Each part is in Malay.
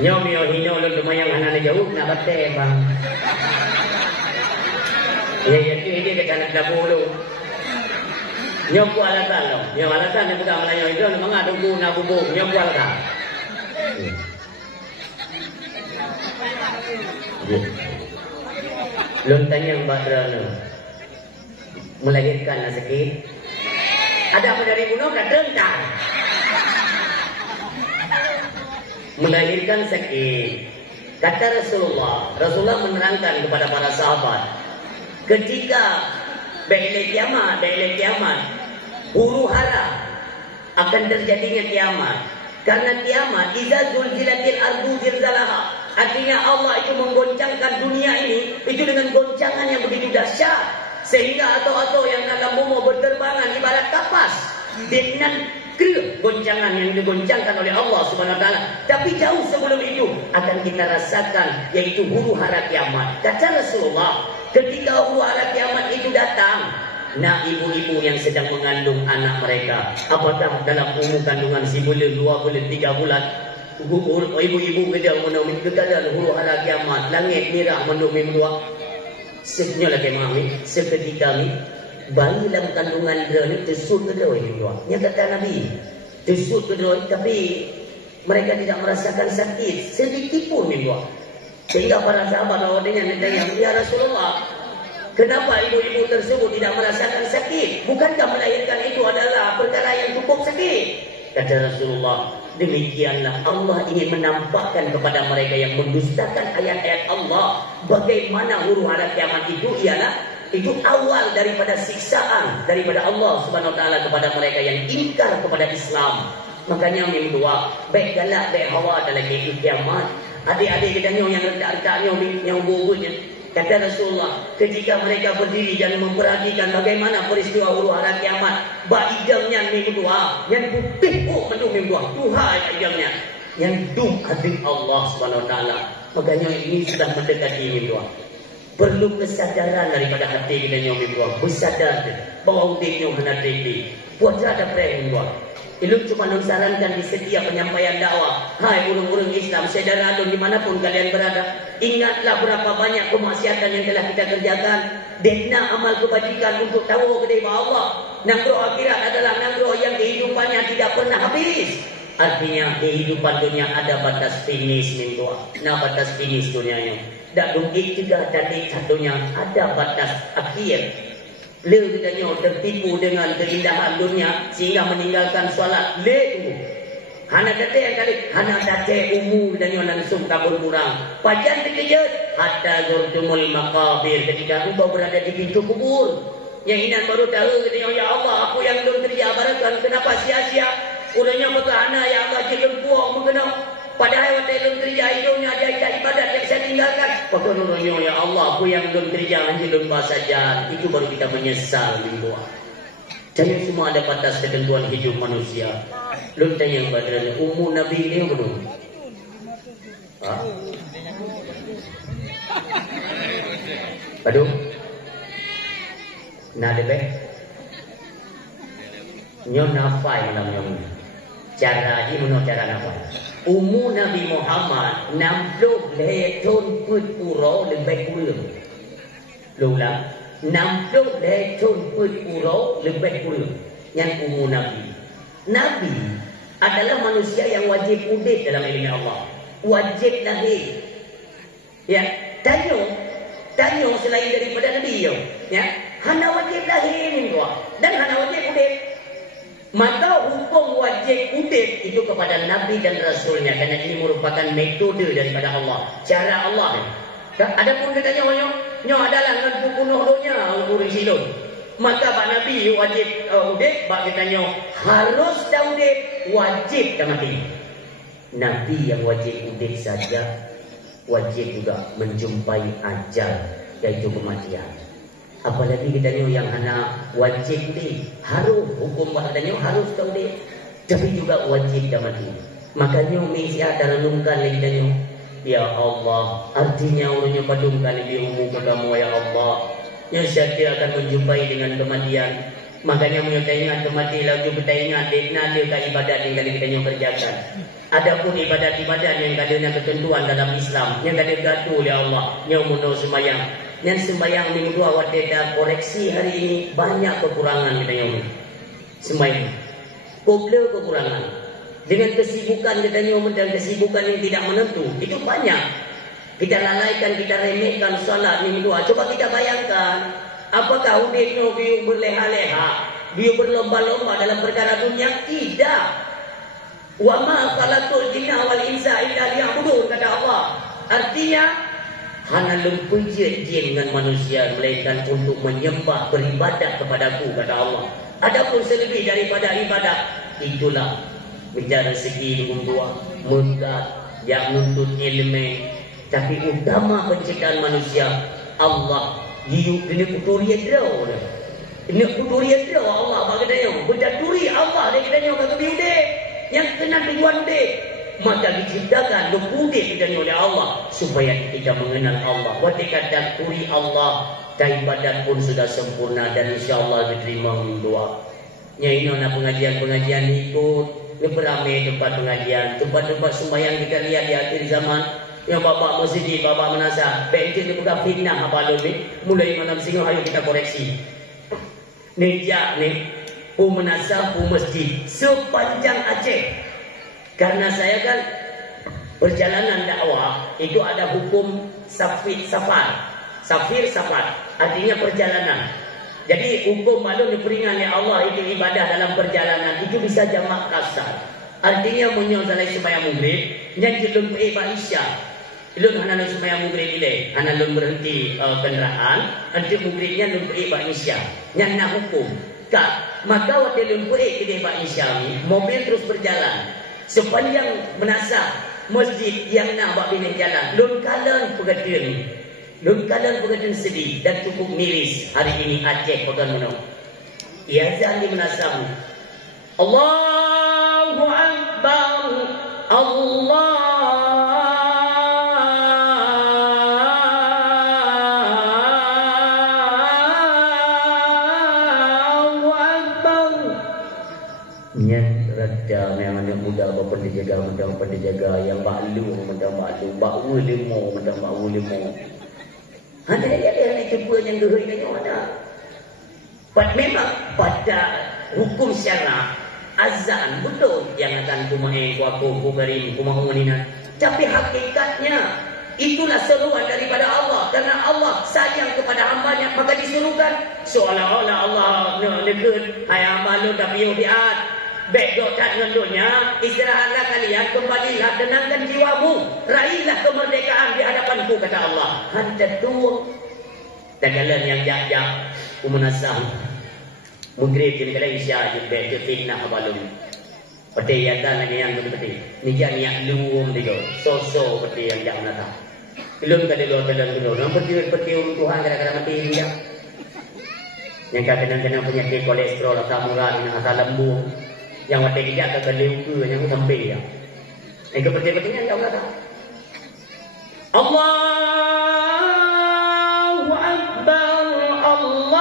Nyo mio hino lu lumayang anak jauh nak bate bang. Ya ini ke kanan dapur. Nyo ku alasan lo. Nyo alasan yang bukan Melayu itu memang ada buku nak buku. Nyo ku alasan. Belum tanya Mbak Drana. Melahirkan sakit. Ada apa dari bunuh dah tentang. Melahirkan sakit. Kata Rasulullah menerangkan kepada para sahabat, ketika Ba'ilai kiamat, huru hara akan terjadinya kiamat. Karena kiamat, iza zulzilatil ardu zilzalaha. Artinya Allah itu menggoncangkan dunia ini itu dengan goncangan yang begitu dahsyat, sehingga atau yang dalam bumi berterbangan ibarat kapas dengan goncangan yang digoncangkan oleh Allah Subhanahu wa taala. Tapi jauh sebelum itu akan kita rasakan, yaitu huru hara kiamat. Kata Rasulullah, ketika huru hara kiamat itu datang, nah ibu-ibu yang sedang mengandung anak mereka, apakah dalam umur kandungan 1 bulan, 2 bulan, 3 bulan, ibu-ibu kita menemui kekadaan huru hara kiamat, langit merah menemui dua. Sebenarnya lagi mami, seketika ni bayi dalam kandungan dia ni tersut ke dia dua. Yang kata Nabi, tersut ke dia, tapi mereka tidak merasakan sakit sedikit pun ni dua. Sehingga para sahabat lawannya tanya, ya Rasulullah, kenapa ibu-ibu tersebut tidak merasakan sakit? Bukankah melahirkan itu adalah perkara yang cukup sakit? Kata Rasulullah, demikianlah Allah ingin menampakkan kepada mereka yang mendustakan ayat-ayat Allah bagaimana huru hara kiamat itu ialah itu awal daripada siksaan daripada Allah Subhanahu wa taala kepada mereka yang ingkar kepada Islam. Makanya mim dua, baik galak baik hawa dalam kehidupan kiamat. Adik-adik kita yang rendah-rendahnya yang bubunya. Kata Rasulullah, ketika mereka berdiri dan memperhatikan bagaimana peristiwa huru hara kiamat, baidangnya mim dua, yang putih mendung mim dua, Tuhan idamnya yang dum hati Allah Subhanahu wa taala. Makanya ini sudah mendekati mim dua. Perlu kesadaran daripada hati kita yang membuat bersadar bahawa udiknya hendak tinggi. Buat ada prem buat. Ilmu cuma sarankan di setiap penyampaian dakwah. Hai orang-orang Islam, saudara adun dimanapun kalian berada, ingatlah berapa banyak kemaksiatan yang telah kita kerjakan. Dena amal kebajikan untuk tahu kepada Allah. Nangro akhirat adalah nangro yang kehidupannya tidak pernah habis. Artinya kehidupan dunia ada batas finish minggu. Nah batas finish dunianya. Dan dungik juga tadi satunya ada batas akhir. Le katanya tertipu dengan keindahan dunia sehingga meninggalkan solat. Le tu. Hana kata yang kali hana kata umur dan langsung kabur kurang. Pajan terkejut hatta zurtumul maqabir, ketika engkau berada di pintu kubur. Yang inan baru tahu katanya, ya Allah, aku yang belum kerja barakan, kenapa sia-sia? Urangnya berkahana ya Allah jelum buang mengenal. Padahal waktu belum kerja hidupnya ada ibadat yang saya tinggalkan. Waktu nurunnya ya Allah, aku yang belum kerja hanya lupa saja. Itu baru kita menyesal di luar. Jadi semua ada batas ketentuan hidup manusia. Belum tanya kepada umur Nabi ini belum? Aduh. Nah deh. Nyo nafai malam cara ini menurut cara nafai. Umur Nabi Muhammad 60 tahun puturo lebih kurang. Lulang 60 tahun puturo lebih kurang. Yang umur Nabi. Nabi adalah manusia yang wajib udit dalam ilmu Allah. Wajib lahir. Ya, tanya selain daripada Nabi ya. Hana wajib lahir ni dan hana wajib udit. Maka hukum wajib udit itu kepada Nabi dan Rasulnya, karena ini merupakan metode daripada Allah, cara Allah. Adapun katanya nyo adalah dengan bunuh dunia urus silun. Maka Pak Nabi wajib udit, Pak katanya harus udit, wajib dah mati. Nabi yang wajib udit saja wajib juga menjumpai ajal, yaitu kematian. Apalagi kita yang hanya wajib ni harus hukum katanya harus tahu dia, tapi juga wajib dah mati. Makanya mesti ada renungkan lagi tanya, ya Allah, artinya orangnya padungkan di umum kamu ya Allah, yang saya akan menjumpai dengan kematian. Makanya kita ingat kemati lalu kita ingat dia ibadat yang kali kita kerjakan. Adapun ibadat-ibadat yang ada ketentuan dalam Islam, yang ada gaduh oleh Allah, yang muno sembahyang. Yang sembahyang minggu dua waktu dah koreksi hari ini banyak kekurangan kita yang sembahyang. Kubla kekurangan. Dengan kesibukan kita yang dan kesibukan yang tidak menentu, itu banyak. Kita lalaikan, kita remehkan salat minggu dua. Coba kita bayangkan. Apakah Udin biu berleha-leha, biu berlomba-lomba dalam perkara dunia? Tidak. Wa ma khalaqul jinna wal insa illa liya'budun, kata Allah. Artinya hanya lempujit jin dengan manusia melainkan untuk menyembah beribadat kepadaku, kata Allah. Adapun selebih daripada ibadat, itulah mencari rezeki dua, mudah yang nuntut ilmu. Tapi utama penciptaan manusia Allah. Ini kuturia draw. Ini kuturia draw Allah bagi dia. Kutaturi Allah dia kita bagi biude. Yang kena tujuan dia. Maka diciptakan lepude kita oleh Allah supaya kita mengenal Allah. Ketika daturi Allah, ibadat pun sudah sempurna dan insya-Allah diterima doa. Nya ini nak pengajian-pengajian ikut, beramai tempat pengajian, tempat-tempat sembahyang kita lihat di akhir zaman. Yang bapak masjid, bapak menasa, benci dia bukan fitnah apa ni. Mulai malam singa, ayo kita koreksi. Nejak ni, menasa masjid sepanjang Aceh. Karena saya kan perjalanan dakwah itu ada hukum safar, artinya perjalanan. Jadi hukum maklum diperingat oleh Allah itu ibadah dalam perjalanan itu bisa jamak kasar. Artinya menyolai sembahyang maghrib, nyanyi lun Isya. Lun hana lun sembahyang maghrib ile, hana lun berhenti kenderaan, nanti maghribnya lun Isya. Nyana hukum. Maka waktu lun Isya ni, mobil terus berjalan. Sepanjang menasah masjid yang nak buat bina jalan, lun kalan pegadun. Lun kalan pegadun sedih dan cukup miris hari ini Aceh pegan menang. Ia azan di menasah. Allahu Akbar, Allahu Akbar. Nyan rada memang anak muda bapa penjaga yang maklum bau lemo. Ada yang cuba yang gerai ada. Memang pada hukum syara azan betul yang akan kumain kuaku beri kumahumanina. Tapi hakikatnya itulah seruan daripada Allah. Karena Allah sayang kepada hambanya, maka disuruhkan seolah-olah Allah negur hai hamba lu tapi yudiat. Baik tak ngendunya, istirahatlah kalian, kembalilah, tenangkan jiwamu, raihlah kemerdekaan di hadapanku, kata Allah. Hantar tuang. Dan kalian yang jajak, umanasah, maghrib jadi kalian isya, jadi fitnah balum. Peti yang dah lagi yang peti. Ni jangan yang luum tiga, so peti yang jangan datang. Belum kali luar dalam dulu, nampak peti Tuhan kadang-kadang mati dia. Yang kadang-kadang penyakit kolesterol, asam urat, asam lambung. Yang waktu dia akan kelihku yang sampai ya. Yang kepentingan tahu tak? Allahu Akbar, Allahu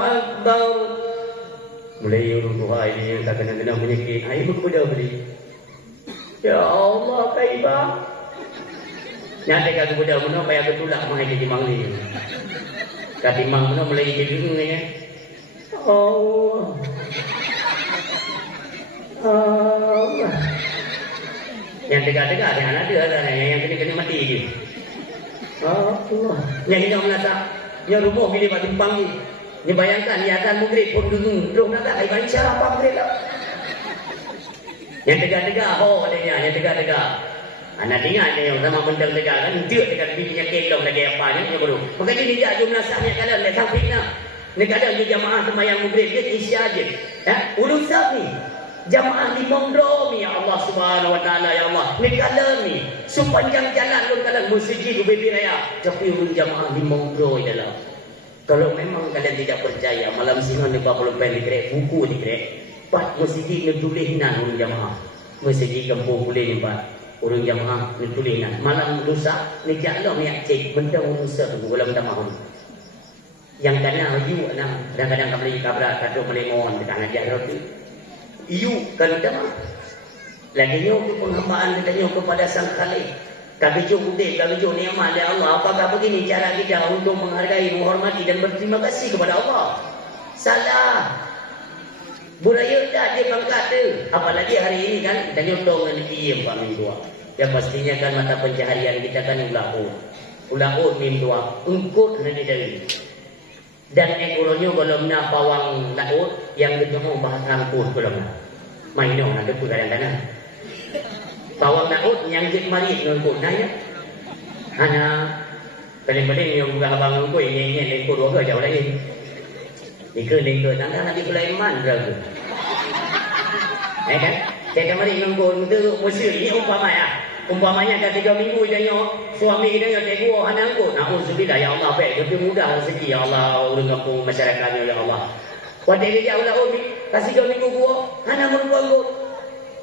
Akbar. Mulai rumah ini yang tak kena penyakit. Ayo berkuda beri. Ya Allah kaibah. Nyata kau berkuda mana payah ketulak mengaji di mangli. Katimang mana mulai jadi ni. Oh. Yang tegak-tegak ada yang kena mati je. Oh. Yang ini melata. Yang rumah bila buat timpang ni. Ni bayangkan ni akan maghrib pun dulu nak tak baca siapa maghrib tak. Yang tegak-tegak adanya, yang tegak-tegak. Anak ingat ni yang sama benda tegak kan dia dekat bibinya kelong lagi apa ni baru. Maka dia tidak jumlah sahnya kadang dah sampai nak. Ni kadang dia jamaah sembahyang maghrib dia isya aje. Ulun sah ni. Jamaah di Mondro ni ya Allah Subhanahu wa taala ya Allah. Ni kadang ni sepanjang jalan lun kadang masjid UBB Raya tapi ulun jamaah di Mondro dalam. Kalau memang kalian tidak percaya malam singa ni 40 pen dikrek buku dikrek. Pat masjid ni tulis nan ulun jamaah. Masjid kampung boleh ni Pak. urang jamaah nutulingan malam lusa ni jalan yang cek benda urusan bola benda mahu yang kana ayu ana kadang-kadang kami kabra kado melengon kita ngajar roti iu kan dah lagi nyo penghambaan kita nyo kepada sang Khalik kami cukup nikmat dari Allah. Apakah begini cara kita untuk menghargai, menghormati dan berterima kasih kepada Allah? Salah. Budaya dah dia pangkat tu. Apalagi hari ini kan kita nyotong dengan PM Pak Minggu. Ya pastinya kan mata pencaharian kita kan ulah mim dua ungkut nanti dari. Dan ekonomi kalau nak pawang laut yang kita mau bahas rangkut kalau nak. Main dong ada pun kadang-kadang. Pawang laut yang jik mari nungkut nanya. Hanya paling-paling yang bukan abang nungkut yang nengkut dua ke jauh lagi. Nika tanda nanti pulai iman berapa? Kan? Saya kemarin nungkut itu Mesir ini umpamanya dah 3 minggu dia suami dia tegur anak angkut. Na'udzubillah ya Allah baik lebih mudah rezeki ya Allah urang kampung masyarakatnya ya Allah. Pada dia ulah umi kasih 2 minggu gua anak angkut.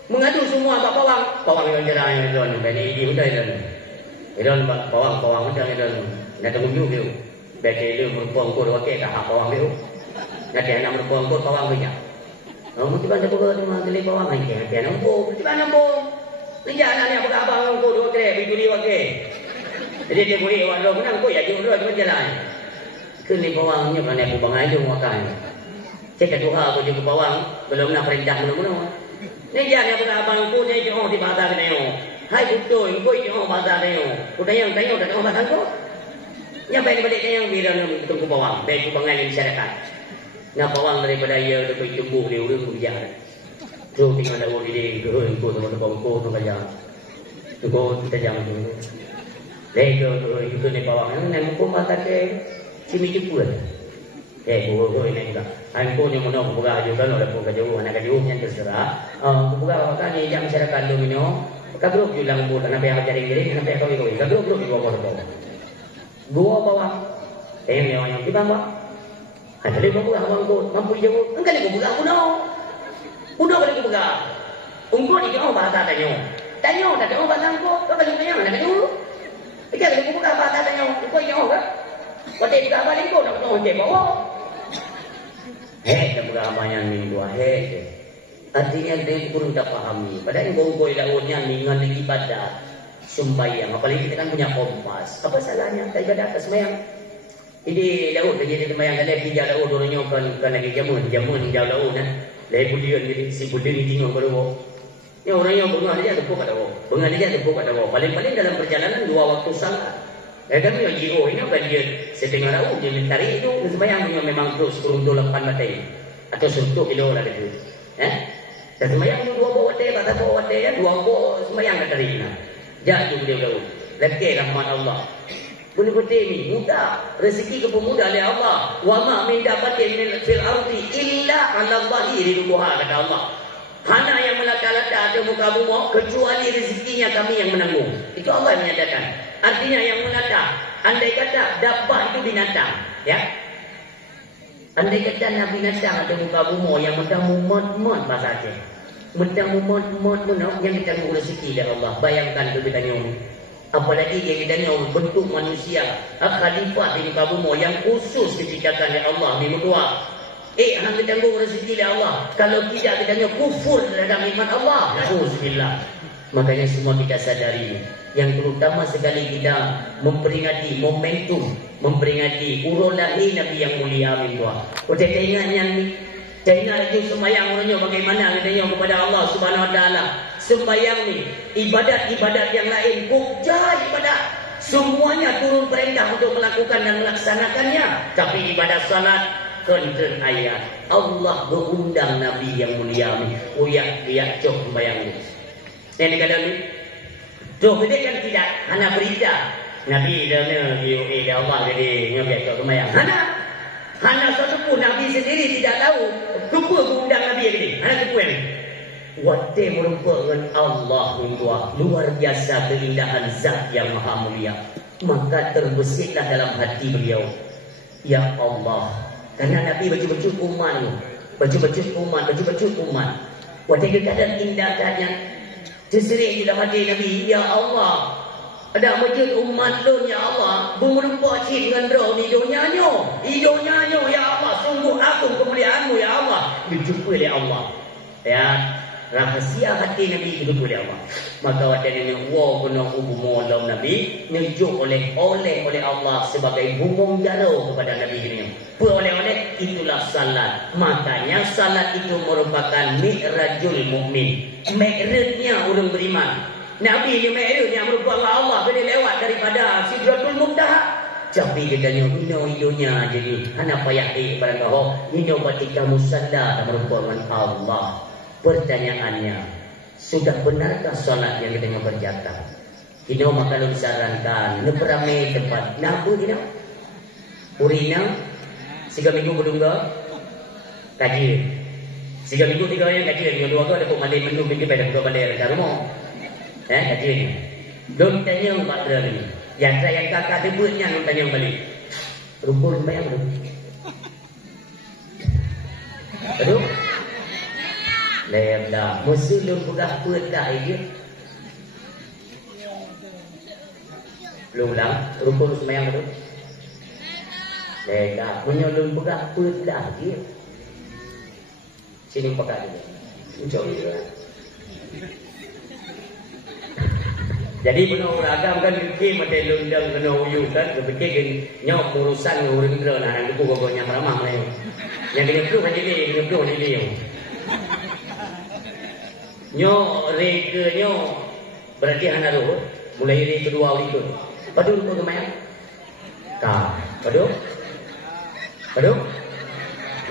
Mengadu semua apa pawang yang jerah yang don dari di udah don pawang udah don nak tunggu dia baik dia merupakan angkut okey dah pawang dia nak anak merupakan angkut pawang banyak. Mesti baca buku tu mah kali pawang aja dia nombor mesti nombor ni jalan ni apa abang angkut dua trek biduri okey jadi dia boleh orang lo menang kau ya jumlah tu jalan kini pawangnya kan aku bangai tu makan cek Tuhan aku juga pawang belum nak perintah mana-mana. Ni dia ni abang ko ni jo di bazar ni oh. Hai betul, ko jo bazar ni oh. Udang dah bazar ko. Yang balik yang bila ni tunggu bawang, baik ku bangai masyarakat. Nah bawang daripada ia dah pergi tumbuh dia urang biar. Tu tinggal ada orang di ko tu ko tu kerja. Tu ko kita jangan tu. Lego itu ni bawang ni muka mata ke sini cepul. Ko ini enggak. Angko ni mana buka juga oleh buka jauh anak jauh yang terserah. Buka kan ni jam masyarakat domino. Kabro julang buat anak yang cari diri, anak yang kau. Kabro dua korban. Dua bawah. Yang di bawah. Ada lagi buka abang ko, mampu jauh. Engkau lagi buka kuno lagi buka. Ungko ni kau bahasa tanya tak kau bahasa ko. Kau lagi tanya nak jauh. Kita lagi buka bahasa tanya. Kau jauh kan? Kau buka apa lagi kau nak tahu je bawah. Kita bukan amanya ni dua artinya dia kurang tak pahami. Padahal goi lautnya dengan ibadat sembahyang. Apalagi kita kan punya kompas. Apa salahnya kita ibadat sembahyang? Ini laut jadi sembahyang kali tiga laut orangnya kan lagi jamun jauh laut nah. Lai budian jadi si budian ini tengok baru. Ya orangnya bunga dia tepuk kat bawah. Paling-paling dalam perjalanan 2 waktu salat. Kami yang jiro ini bukan dia setengah raut dia mencari itu sembahyang memang terus turun 8 batai atau 10 kilo lah itu. Dan sembahyang itu 2 batai kata batai ya 2 sembahyang kat hari ini. Jatuh dia tahu. Lagi rahmat Allah. Benda-benda ini mudah rezeki kepemudah oleh Allah. Wa ma min dabatin fil ardi illa 'ala Allahi rizquha kata Allah. Hana yang melata-lata di muka bumi kecuali rezekinya kami yang menanggung. Itu Allah yang menyatakan. Artinya yang menata, andai kata dapat itu binatang, ya. Andai kata nak binatang ada muka bumi yang mudah mumat bahasa Aceh. Mudah mumat yang kita tanggung rezeki dari Allah. Bayangkan tu kita nyom. Apalagi yang kita nyom bentuk manusia, khalifah di muka bumi yang khusus diciptakan oleh Allah ni berdua. Hang kita tanggung rezeki dari Allah. Kalau tidak kita nyom kufur terhadap nikmat Allah. Alhamdulillah. Makanya semua kita sadari yang terutama sekali kita memperingati momentum, memperingati urun lahir Nabi yang mulia minta. Kita ingat yang ni, kita ingat lagi sembahyang orangnya bagaimana katanya kepada Allah Subhanahu Wa Taala. Sembahyang ni ibadat-ibadat yang lain pukja ibadat. Semuanya turun perintah untuk melakukan dan melaksanakannya. Tapi ibadat salat konten ayat Allah berundang Nabi yang mulia ni. Uyak cok sembahyang ni. Yang dikatakan ni so, kita kan tidak hanya berita Nabi dalam UA dia Allah jadi nyobek ke kemayang. Hanya satu pun Nabi sendiri tidak tahu kepa mengundang Nabi ini. Hanya kepa ni. Wate merupakan Allah luar biasa keindahan zat yang maha mulia. Maka terbesitlah dalam hati beliau. Ya Allah. Karena Nabi baju-baju umat. Baju-baju umat. Wate keadaan indahkannya. Terserik dalam hati Nabi, ya Allah, ada wujud umat lu ya Allah, bermerupa cik dengan roh ni hidupnya ya Allah, sungguh agung kemuliaanmu ya Allah, dijumpa oleh Allah. Ya, rahasia hati Nabi dijumpa oleh Allah. Maka waktu ini wa guna hubung dalam Nabi nyujuk oleh Allah sebagai hubung jaro kepada Nabi ini. Oleh itulah salat. Makanya salat itu merupakan mi'rajul mukmin. Mi'rajnya orang beriman. Nabi ni Mi'raj yang merupakan Allah kena lewat daripada Sidratul Muntaha. Tapi katanya hidupnya jadi hana payah kepada kau. Hidup ketika musanda merupakan Allah. Pertanyaannya, sudah benarkah solat yang kita berjaka? Kita maka lu sarankan neperame tempat nabu kita. Urina siga minggu kedua kaji. Siga minggu tiga yang kaji yang dua tu ada pemandai menu minggu pada dua bandai ada rumah. Kaji ni. Dom tanya Pak Dra ni. Yang saya kakak debutnya dom tanya balik. Rumpun bayang tu. Aduh. Lem dah. Mesti lu pegang pet dah dia. Lu ulang. Rumpun semayang tu. Lem dah. Punya lu pegang pet dah dia. Sini pakai dia. Ucap dia. Jadi penuh ragam kan fikir macam lundang kena uyu kan fikir kan nyok urusan orang kira nah nanti aku gogonya ramah malah yang kena perlu kan jadi nyok reka nyok berarti hana roh mulai hari kedua itu padu lu kemana padu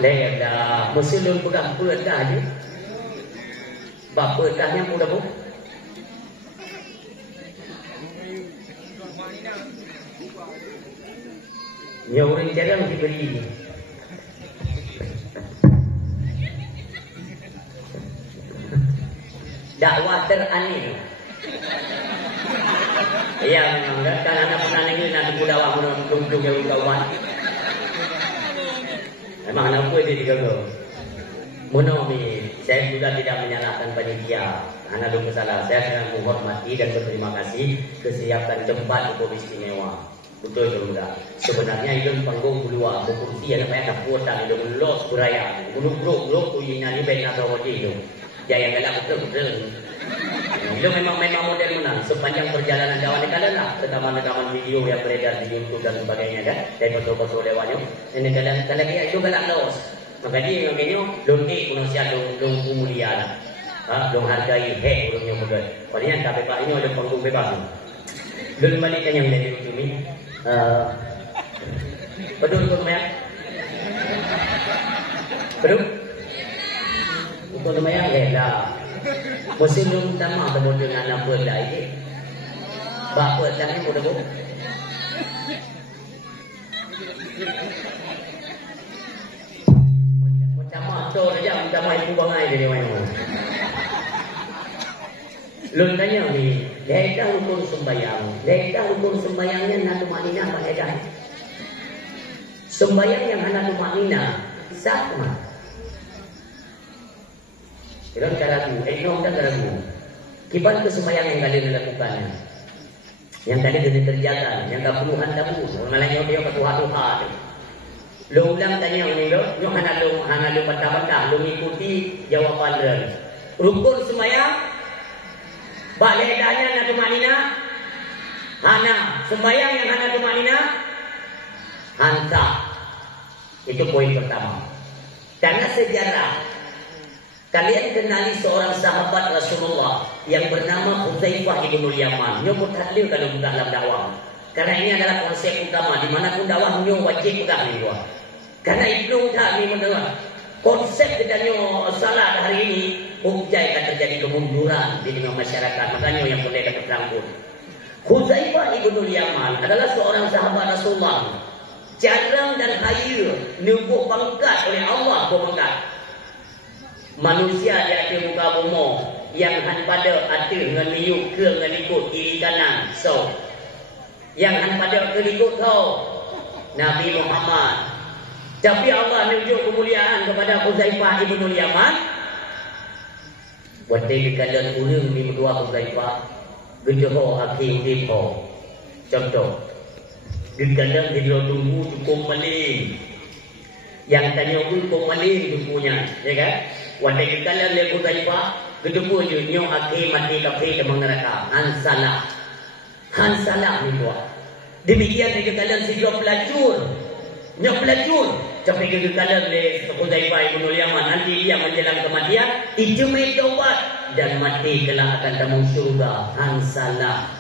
leh dah mesti lu pegang pet dah je bapa dahnya mudah bu. Ya orang jarang diberi. Dakwah teraneh. Ya memang kan anak pernah ini nak dakwah belum yang kawan. Memang anak pun dia digagal. Monomi, saya juga tidak menyalahkan panitia. Anak belum salah. Saya sangat menghormati dan berterima kasih kesiapan tempat untuk istimewa. Betul itu enggak. Sebenarnya itu panggung keluar berkursi yang namanya kuota itu los beraya. Gulung-gulung tu ini ni benar atau itu. Jaya galak betul-betul. Itu memang model menang sepanjang perjalanan kawan kalian lah. Rekaman video yang beredar di YouTube dan sebagainya kan. Dan foto-foto lewatnya. Ini kalian itu galak los. Maka dia namanya longi manusia long mulia lah. Long hargai hek orangnya muda. Padahal tak bebas ini ada panggung bebas. Belum balikkan yang dari ujung ini. Betul lumayan. Betul. Untuk lumayan dah. Musim lu minta maaf dengan anak buat ini. Bapak jangan mudah bu. Macam macam saja minta maaf ibu bangai dari mana. Lu tanya ni, ledah rukun sembahyang. Ledah rukun sembahyangnya nak tumanina apa ledah? Sembahyang yang hana tumanina sama. Dalam caraku, dan caraku. Kiban ke sembahyang yang kalian lakukan, yang kalian kerjakan, yang keperluan kamu, malahnya dia ketuhan. Lu ulang tanya ni lo, nyok hana lu bantah-bantah, lu mengikuti jawapan dia. Rukun sembahyang baledanya nak tumanina hana sembahyang yang hana tumanina hanta. Itu poin pertama. Karena sejarah kalian kenali seorang sahabat Rasulullah yang bernama Hudzaifah bin Yaman. Nyo mutahlil kalau bukan dalam dakwah. Karena ini adalah konsep utama di mana pun dakwah nyo wajib pegang ni dua. Karena Ibnu tak ni mendengar konsep kedanyo salat hari ini Hujai akan terjadi kemunduran di tengah masyarakat. Makanya yang boleh kata terangkut. Hudzaifah ibnu Yaman adalah seorang sahabat Rasulullah. Jarang dan kaya, nubuh pangkat oleh Allah pangkat. Manusia di atas muka bumi yang pada hati dengan miyuk ke dengan ikut kiri kanan. So, yang pada ke ikut tau Nabi Muhammad. Tapi Allah menunjuk kemuliaan kepada Hudzaifah ibnu Yaman. Waktu dikala urang di dua Huzaifah, gedeho akhir depo. Contoh, dikala dia tunggu cukup maling. Yang tanya cukup maling tunggunya, ya kan? Waktu dikala dia Huzaifah, gedeho je nyo akhir mati kafir demang neraka. Hansalah ni dua. Demikian dikala si dua pelacur. Nyo pelacur. Sampai kegagalan oleh Huzaifah ibn Yaman, nanti dia menjelang kematian, ijmi taubat dan mati kelak akan tamu syurga. Hansalah.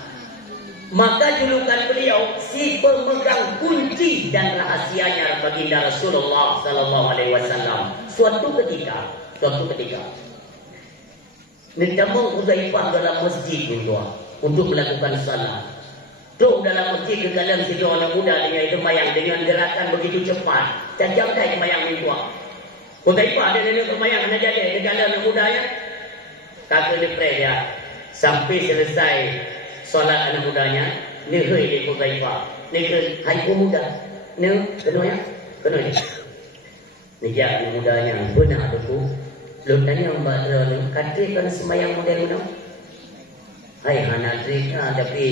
Maka julukan beliau si pemegang kunci dan rahasianya baginda Rasulullah sallallahu alaihi wasallam. Suatu ketika ditemu Huzaifah dalam masjid untuk melakukan salat. Duduk dalam masjid kegagalan si dua anak muda dengan sembahyang dengan gerakan begitu cepat. Tajam dah sembahyang ni tua. Huzaifah ada sembahyang nak jadi kegagalan anak muda ya. Kata dia pray dia sampai selesai solat anak mudanya, ni hei dia Huzaifah. Ni ke hai muda. Ni kena ya. Kena ni. Ni dia anak mudanya benar tu. Lu tanya mbak ni katakan sembahyang model mana? Hai anak cerita tapi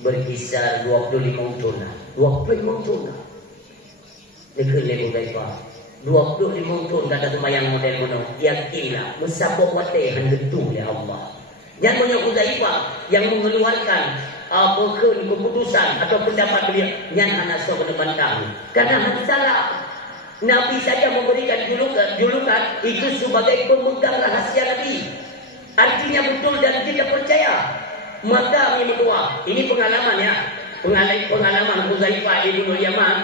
berkisar 25 tahun lah. 25 tahun lah. Dekat ni Huzaifah. 25 tahun tak ada sembahyang model mana. Yakinlah. Musabok watih hengetu oleh Allah. Yang punya Huzaifah yang mengeluarkan keputusan atau pendapat beliau. Yang anak so kena bantang. Karena salah. Nabi saja memberikan julukan itu sebagai pemegang rahasia Nabi. Artinya betul dan tidak percaya. Maka ini berdua, ini pengalaman ya, pengalaman Huzaifah ibn Yaman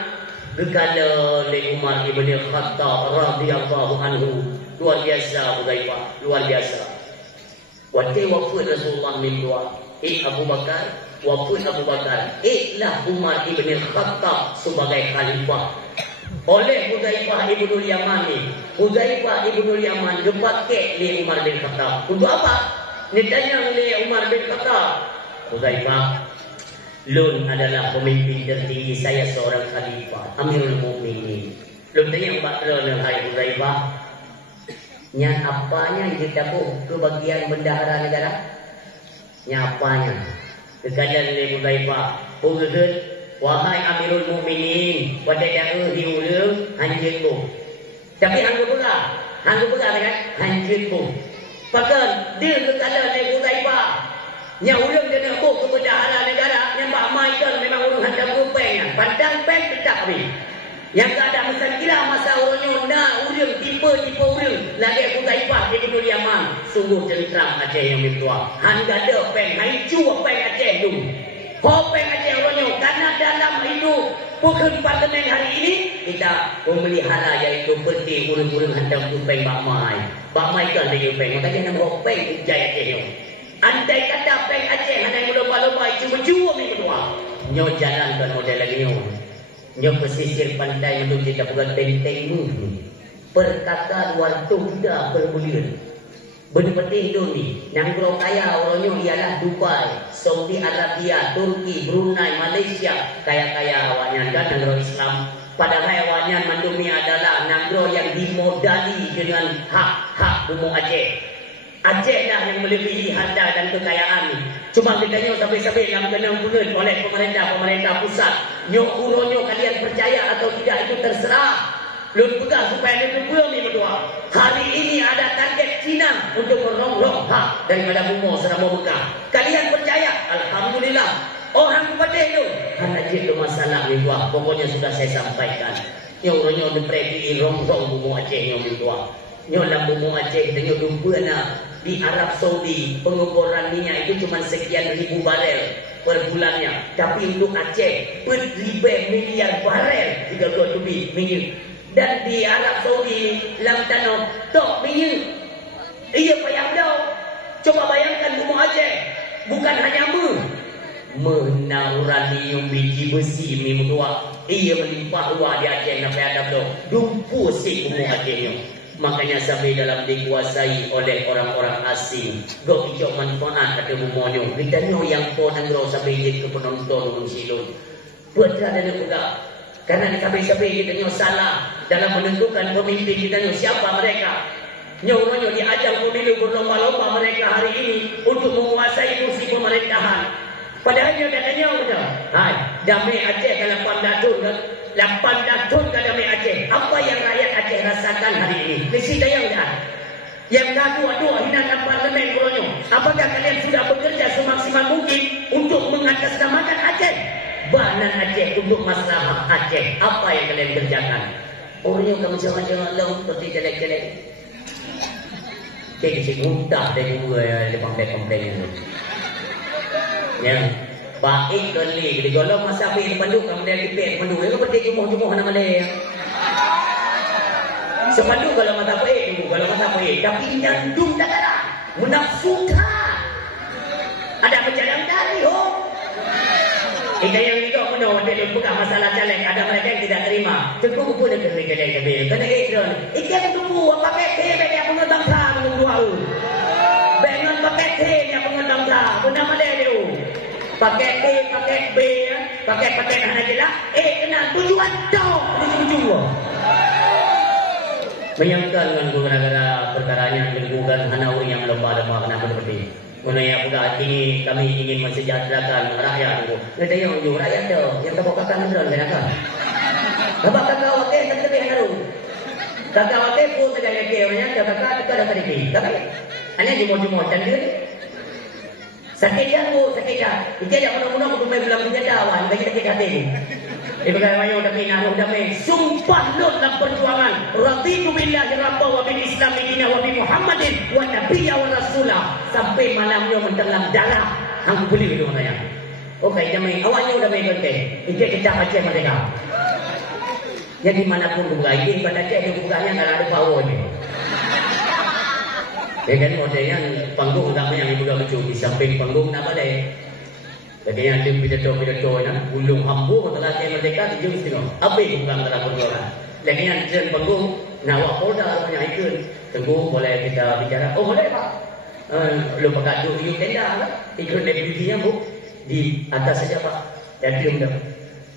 gekala oleh Umar ibn Khattab radhiyallahu anhu. Luar biasa Huzaifah, luar biasa. Waktu Rasulullah berdua, Abu Bakar, Abu Bakar, lah Umar ibn Khattab sebagai khalifah. Oleh Huzaifah ibn Yaman ni, Huzaifah ibn Yaman dipakai oleh Umar bin Khattab. Untuk apa? Ditanya oleh Umar bin Khattab, Huzaifah, Lun adalah pemimpin tertinggi saya seorang khalifah, Amirul Mukminin. Lun tanya Mbak Lun, hai Huzaifah, yang apanya yang ditabuh ke bagian bendahara negara? Yang apanya? Kekadang oleh Huzaifah, Huzaifah, wahai Amirul Mukminin, pada cara diulang hanjir tu. Tapi hangga pula kan? Hanjir tu. Bahkan dia kekadang oleh Huzaifah, yang ulang dia nak ke bendahara negara, yang Pak Michael memang urung hadam rupanya. Pandang peng tetap habis. Yang tak ada masa kira masa orangnya nak ulang tipe ulang. Lagi Huzaifah dia kedua Yaman. Sungguh tentram Aceh yang bertuah. Hangga ada peng, haicu peng Aceh tu. Peng Aceh orangnya. Karena dalam hidup bukan parlimen hari ini, kita memelihara iaitu peti urang-urang hadam peng Pak Mai. Pak Mai kan dia peng. Makanya nama peng Ujai Aceh ni. Andai kata peng Aceh andai lomba-lomba itu berjua ni kedua. Nyo jalan kan model lagi nyo. Nyo pesisir pantai menuju kita buat benteng ni. Perkataan waktu tidak berbulan. Benda penting tu ni. Yang kurang kaya orangnya ialah Dubai, Saudi Arabia, Turki, Brunei, Malaysia. Kaya-kaya awaknya kan negara Islam. Padahal awaknya mandumi adalah negara yang dimodali dengan hak-hak bumi Aceh. Aceh lah yang melebihi harta dan kekayaan ni. Cuma ditanya sampai-sampai yang kena guna oleh pemerintah pusat. Nyok uronyo kalian percaya atau tidak itu terserah. Lun pegang supaya dia berbuang ni berdua. Hari ini ada target Cina untuk merongrong hak daripada bumi selama Mekah. Kalian percaya? Alhamdulillah. Orang kepada itu. Hanya itu masalah ni berdua. Pokoknya sudah saya sampaikan. Nyok uronyo diprediksi rongrong bumi Aceh ni berdua. Nyok dalam bumi Aceh tanya dumpa nak. Di Arab Saudi pengukuran minyak itu cuma sekian ribu barel per bulannya. Tapi untuk Aceh beribu miliar barel 32 minyak. Dan di Arab Saudi dalam tanah tok minyak. Ia payah dah. Coba bayangkan bumi Aceh bukan hanya menuranium biji besi ni tua. Ia melimpah ruah di Aceh sampai ada dah. Dumpu si bumi Acehnya. Makanya sampai dalam dikuasai oleh orang-orang asing. Gak hijau manfaat kata bumonyo. Kita nyo yang po nanggro sampai jadi ke penonton mensilun. Putra dan juga. Karena sampai-sampai kita nyo salah dalam menentukan pemimpin kita nyo. Siapa mereka? Nyoronyo di ajang pemilu berlomba-lomba mereka hari ini untuk menguasai kursi pemerintahan. Padahal dia katanya udah, hai, damai Aceh ke 8 tahun ke damai Aceh. Apa yang rakyat Aceh rasakan hari ini? Mesti daya udah. Yang gaduh-gaduh hinaan parlemen Koronyo. Apakah kalian sudah bekerja semaksimal mungkin untuk mengatasnamakan Aceh? Banan Aceh untuk masalah Aceh. Apa yang kalian kerjakan? Orangnya kamu macam-macam Allah seperti jelek-jelek. Jadi si muntah dari gue di komplek-komplek ini. Ya, baik kali. Jadi kalau masa pergi pandu, kamu dia dipek pandu. Yang berarti jumuh-jumuh nama dia. Sepandu kalau mata pergi, kalau mata pergi. Tapi nyandung darah, menafsukan. Ada berjalan tadi, oh. Ini yang itu aku nak dia buka masalah caleg. Ada mereka yang tidak terima. Cukup pun dia kedai-kedai. Kena itu. Iki aku tunggu. Pakai teh, dia pengetang sah menunggu aku. Bengan pakai teh, dia pengetang sah. Benda mana dia? Pakai A, pakai B, pakai paten aja lah. Kena tujuan tau. Ujung-ujung. Menyangkal dengan gara-gara perkaranya melakukan hanawi yang lemah-lemah kenapa seperti menanya buka ini kami ingin mensejahterakan rakyat. Kita yang ujung rakyat tu yang tak bawa kakak menjelang kenapa? Bapak kakak wakil tak terlebih haru. Kakak wakil pun tidak yakin kakak kita dah terlebih. Kakak hanya jumur-jumur cantik. Sakit jantung, sakit jantung. Kita ada orang-orang untuk main bilang penjadawan bagi sakit hati. Ibarat mayu demi nahu demi sumpah lut dalam perjuangan. Raditu billahi rabba wa bil Islam dina wa bi Muhammadin wa nabiyya wa rasulah. Sampai malamnya mentelan darah. Aku beli itu mana? Okey, demi awaknya udah main konten. Ini kita Aceh mereka. Jadi manapun buka ini pada Aceh dia bukanya enggak ada power ni. Ya kan modelnya panggung utama yang ibu dah di samping panggung nak boleh. Jadi yang ada pidato-pidato na ulung hambu telah Aceh merdeka di jung sino. Habis bukan dalam perjuangan. Lagi yang di panggung nawak polda punya ikut. Tunggu boleh kita bicara. Oh boleh Pak. Lu pakai dulu tenda lah. Ikut deputinya bu di atas saja Pak. Jadi udah.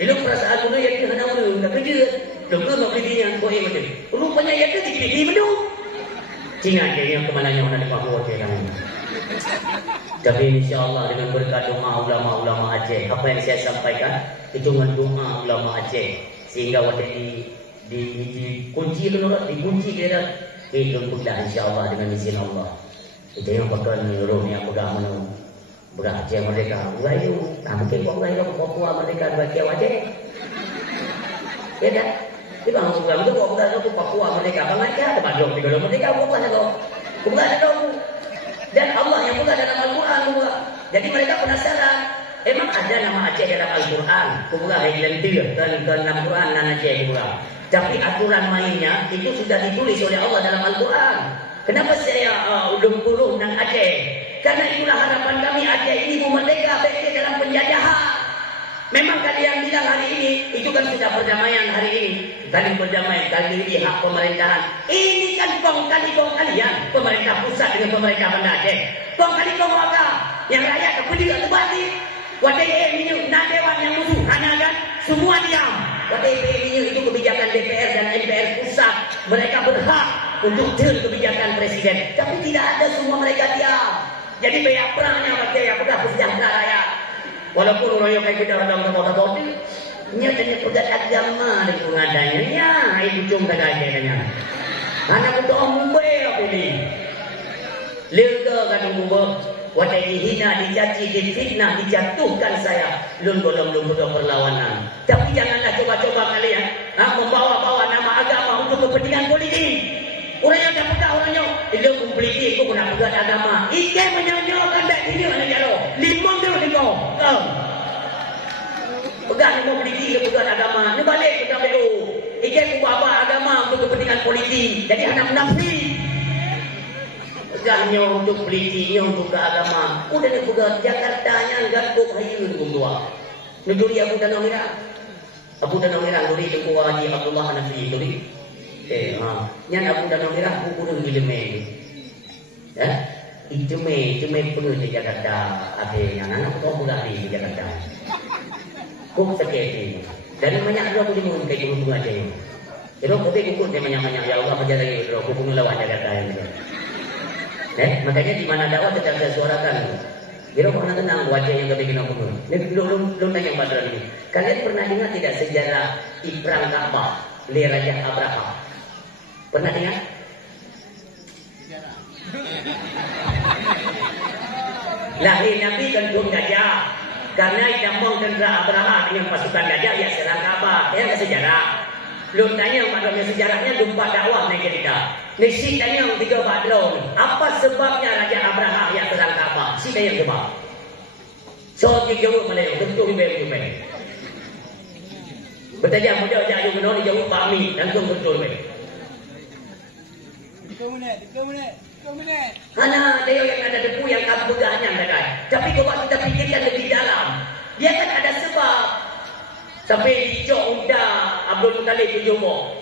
Itu perasaan lu yang kena lu dah kerja. Tunggu nak belinya kau yang macam. Rupanya ya tu di bedung. Cina dia yang kemananya orang di Papua dia kan. Tapi insyaAllah dengan berkat doa ulama-ulama Aceh, apa yang saya sampaikan itu dengan doa ulama Aceh sehingga waktu dikunci dikunci dia itu mudah insyaAllah dengan izin Allah. Itu yang bakal rohnya pegang mana berat Aceh merdeka. Urai itu, mungkin urai itu Papua merdeka bagi Aceh. Ya dah. Di bang program itu bukan ada Papua merdeka banget ya ada badung di dalam merdeka bukan ada dan Allah yang buka dalam Al-Quran juga. Jadi mereka penasaran emang ada nama Aceh dalam Al-Quran bukan lentir dan dalam Quran dan Aceh juga. Tapi aturan mainnya itu sudah ditulis oleh Allah dalam Al-Quran. Kenapa saya ulung puluh dan Aceh? Karena itulah harapan kami Aceh ini merdeka bebas dalam penjajahan. Memang kalian bilang hari ini itu kan sudah perdamaian hari ini. Kalian berdamai kali ini hak pemerintahan. Ini kan kong kalian pemerintah pusat dengan pemerintah Banda Aceh. Kong waka yang rakyat kepedi atau balik. Wadai minyak nak dewan yang musuh karena kan semua diam. Wadai minyak itu kebijakan DPR dan MPR pusat. Mereka berhak untuk turun kebijakan presiden. Tapi tidak ada semua mereka diam. Jadi banyak perangnya wadai apakah kesejahteraan rakyat. Walaupun orang yang kayak kita dalam tempat-tempat itu, nyatanya pegat agama di pengadanya, ya itu cuma kagaknya. Anak untuk orang Mumbai apa ini? Lega kan Mumbai, wadah dihina, dicaci, difitnah, dijatuhkan saya. Belum perlawanan. Tapi janganlah coba-coba kalian membawa-bawa nama agama untuk kepentingan politik. Orang yang dah pegang orangnya, dia politik, aku nak pegang agama. Ike menyanyikan baik ini mana jalo. Limon tu kau. Pegang limon politik, dia pegang agama. Dia balik pegang belu. Ike aku bawa agama untuk kepentingan politik. Jadi anak munafik. Pegangnya untuk politiknya untuk ke agama. Udah dia pegang Jakartanya gantuk hayun kumtua. Negeri Abu Danau Merah. Abu Danau Merah negeri Tengku Haji Abdullah Hanafi negeri. Yang Abu Danau Merah kurang gila main. Ya, itu main penuh di Jakarta. Ada yang anak kau pulang di Jakarta. Kau sakit ini. Dan banyak orang pun dimungut kayak gunung aja. Iro kopi kukun dia banyak-banyak ya Allah ajar lagi iro kukun lawan jaga kain. Makanya di mana dakwah tetap saya suarakan. Iro pernah tenang wajah yang kopi kena kukun. Belum tanya Badran ini. Kalian pernah dengar tidak sejarah Ibrang Ka'bah oleh Raja Abraham? Pernah dengar? Lahir Nabi kandung gajah. Karena idamong tentera Abraham dengan pasukan gajah ya serang Ka'bah. Ya sejarah. Belum tanya maknanya sejarahnya dumpa dakwah naik cerita. Nisi tanya tiga badron. Apa sebabnya Raja Abraham yang serang Ka'bah? Si tanya sebab. So jauh Melayu tentu lebih. Bertanya mudah jauh menol jauh pahami langsung betul baik. 3 minit. Karena dia yang ada debu yang kamu pegahnya mereka. Tapi kalau kita pikirkan lebih dalam, dia kan ada sebab. Sampai dicok unta Abdul Muttalib dijumbo.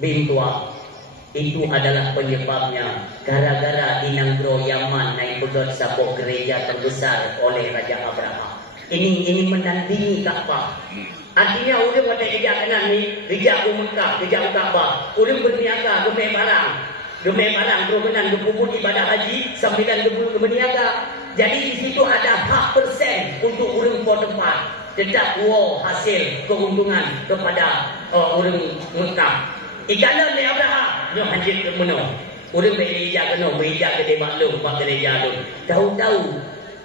Bintua. Itu adalah penyebabnya. Gara-gara di Nanggro Yaman naik pegat sabuk gereja terbesar oleh Raja Abraham. Ini menandingi Ka'bah. Artinya udah pada kerja kanan ni, kerja Mekah, kerja Ka'bah. Udah berniaga, gemai barang perkenan berkumpul ibadah haji, sambilan berniaga. Jadi di situ ada hak persen untuk orang po tempat. Tetap hasil keuntungan kepada orang Mekah. Ikalan ni Abraham, nyo haji ke mana? Orang bereja kena, bereja ke demak lu, buat gereja lu. Tahu-tahu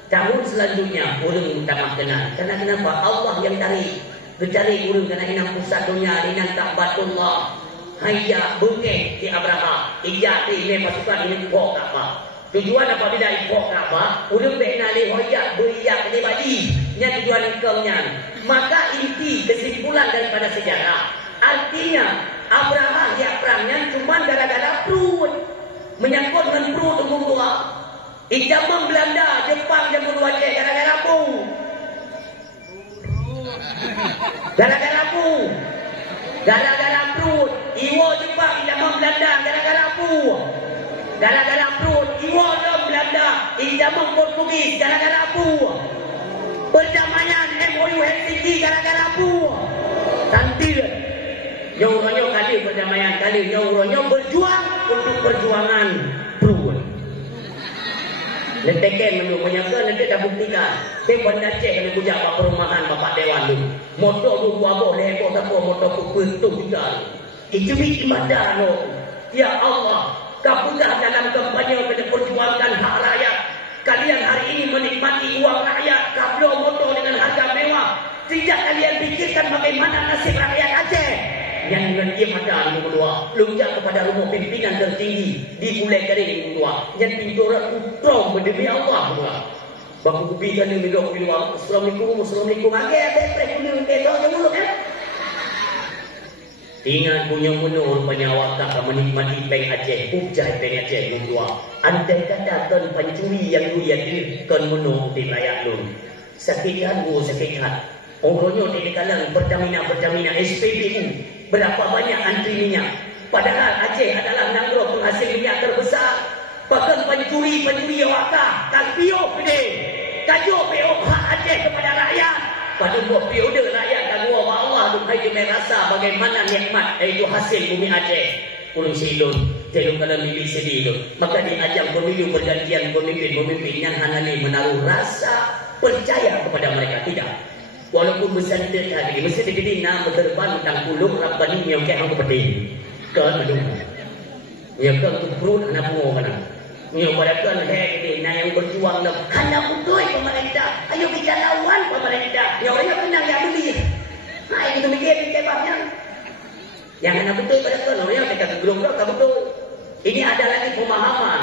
tahun selanjutnya orang minta kenal. Karena kenapa? Allah yang cari orang kena inang pusat dunia, inang Ka'batullah. Hayya bungkeng di Abraham. Ijak di pasukan ini pok Ka'bah. Tujuan apabila ipok Ka'bah, udah benali hoyak beriak di badi. Nya tujuan ikemnya. Maka inti kesimpulan daripada sejarah. Artinya Abraham yang perangnya cuma gara-gara perut. Menyangkut dengan perut umum tua. Ijaman Belanda, Jepang, Jepun Wajah gara-gara pu. Gara-gara pu. Gara-gara perut. Iwo Jepang, Ijaman Belanda gara-gara pu. Gara-gara perut. Iwo Belanda, Ijaman Portugis gara-gara pu. Perdamaian MOU Helsinki gara-gara pu. Tantil. Nyawa-nyawa kali perdamaian kali. Nyawa-nyawa berjuang untuk perjuangan perut. Letekan menyangka nanti dah buktikan. Tembak dah cek kami bujak pak perumahan bapak dewan tu. Motor tu buah lehok tak motor kupul tu juga. Itu ibadah lo. Ya Allah, kapulah dalam kampanye pada perjuangan hak rakyat. Kalian hari ini menikmati uang rakyat, kablo motor dengan harga mewah. Tidak kalian pikirkan bagaimana nasib rakyat Aceh. Yang dengan dia mata nombor 2 lunjak kepada rumah pimpinan tertinggi di Pulau Kering nombor 2 yang pinturan utrom berdemi Allah pula. Baku kubikan ni duduk di luar. Assalamualaikum. Agak depres dulu besok je mulut kan. Ingat punya menur rupanya awak tak menikmati peng Aceh, pujai peng Aceh nombor 2. Andai kata kan pencuri yang lu yakin kan menur di rakyat lu. Sakit hati. Orangnya di kalangan Pertamina SPBU. Berapa banyak antri minyak. Padahal Aceh adalah Nanggro penghasil minyak terbesar. Bahkan pencuri awakah kalpio gede. Kajuk pio hak Aceh kepada rakyat. Pada buah periode rakyat dan buah Allah tu hai merasa bagaimana nikmat itu hasil bumi Aceh. Ulun silun telung kalau bibi sedih tu. Maka di ajang pemilu pergantian pemimpin yang hanali menaruh rasa percaya kepada mereka. Tidak. Walaupun besar tidak lagi, mesti digini nama terbang tentang pulung rabbani yang kayak aku pedih. Kan aduh. Ya kan tu perut anak buah mana. Ni pada kan gede yang berjuang dah. Hanya betul pemerintah. Ayo kita lawan pemerintah. Ya orang yang menang ya beli. Nah itu mikir banyak. Yang anak betul pada kan orang yang kata belum tak betul. Ini ada lagi pemahaman.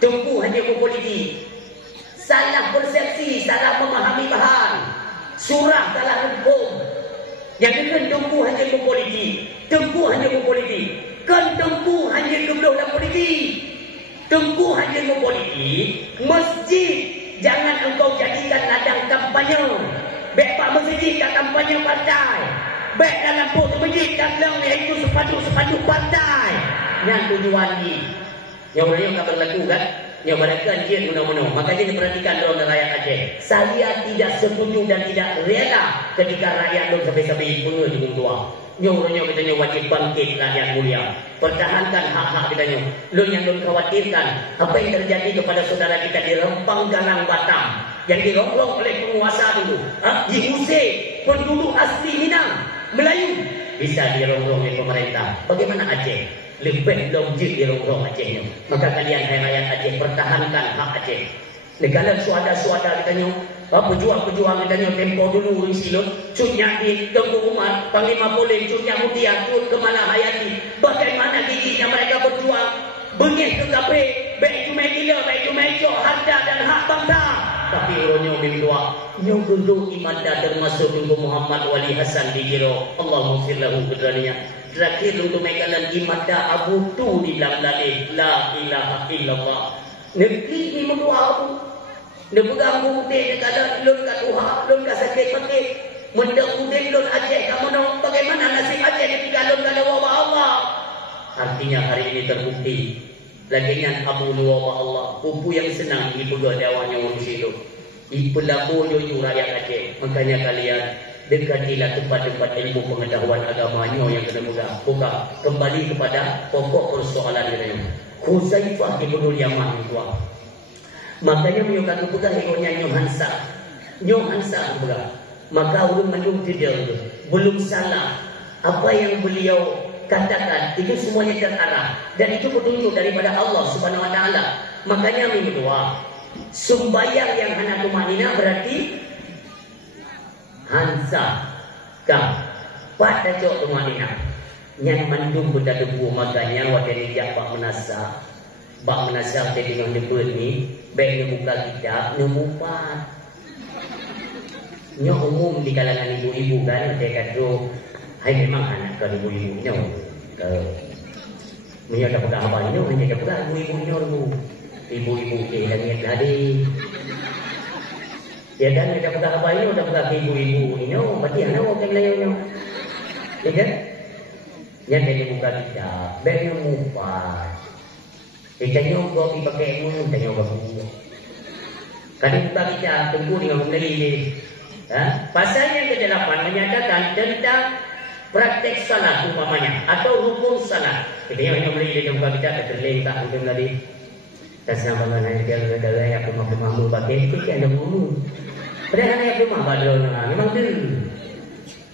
Tempuh hanya politik. Salah persepsi, salah memahami bahan. Surah salah hukum. Yang kan tempuh hanya berpolitik. Tempuh hanya berpolitik. Kan tempuh hanya kebelah politik. Tempuh hanya berpolitik. Masjid jangan engkau jadikan ladang kampanye. Baik pak masjid tak kampanye partai. Baik dalam pos masjid tak bilang iaitu sepadu partai. Yang tujuan ni. Yang orang yang berlaku kan? Yang mereka dia guna-guna. Makanya diperhatikan dalam rakyat Aceh. Saya tidak setuju dan tidak rela ketika rakyat dong sampai-sampai punya di tua. Nyuruhnya katanya wajib bangkit rakyat mulia. Pertahankan hak-hak katanya. Lo yang lo khawatirkan apa yang terjadi kepada saudara kita di Rempang Galang Batam yang dirongrong oleh penguasa dulu. Diusir penduduk asli Minang, Melayu bisa dirongrong oleh pemerintah. Bagaimana Aceh? Lebih longjik dirongrong Acehnya. Maka kalian hai rakyat Aceh pertahankan hak Aceh. Negara suada-suada katanya, pejuang-pejuang katanya tempo dulu di sini, cutnya di Tengku Umar, Panglima Polim, cutnya Mutia, cut Kemala Hayati. Bagaimana giginya mereka berjuang, bengih ke kape, baik itu gila, baik itu mejo, harta dan hak bangsa. Tapi uronyo bimdua, nyo gundu imanda termasuk Tengku Muhammad Wali Hasan digiro, Allahumma firlahu kedraninya. Terakhir untuk mekanan imanda Abu Tu di dalam ladih, la ilaha illallah. Negeri ni mendoa aku. Dia pegang putih dekat lun kat Tuhan, lun kat sakit petik. Mendek putih lun Aceh kamu nak bagaimana nasib Aceh ketika lun kat wabah Allah. Artinya hari ini terbukti. Lagian Abu wabah Allah, pupu yang senang dipegang dawanya di situ. Ipelabu yo rakyat Aceh. Makanya kalian dekatilah tempat-tempat ilmu pengetahuan agamanya yang kena pegang. Kembali kepada pokok persoalan ini. Khuzaifah ibn Yaman itu. Makanya menyukai pegang ikutnya Nyohansa. Nyohansa pegang. Maka ulun mandung tidak itu. Belum salah. Apa yang beliau katakan itu semuanya terarah dan itu petunjuk daripada Allah Subhanahu Wa Taala. Makanya kami berdoa. Sembayang yang hana tumanina berarti Hansa kah pada jauh tumanina. Yang mandung benda debu makanya wakil nijak Pak Menasa kita dengan debu ni baik buka kitab nemupat nyo umum di kalangan ibu-ibu kan dia kata hai memang anak ke ibu-ibu nyo menyo dah pegang apa nyo hanya dah pegang ibu-ibu nyo ibu-ibu ke langit tadi ya dan dah pegang apa nyo dah pegang ibu-ibu nyo berarti anak wakil lain nyo ya kan. Yang dia buka kitab, dia mumpat. Dia nyogok dipakai ilmu, dia nyogok ilmu. Kadang buka kitab, tunggu dengan meneliti. Pasal yang ke-8 menyatakan tentang praktek salat umpamanya atau rukun salat. Kita yang meneliti dia buka kitab, dia terlengkap untuk meneliti. Tak sama dengan dia kata yang rumah-rumah pakai, itu kan ada bulu. Padahal yang rumah badal memang dulu.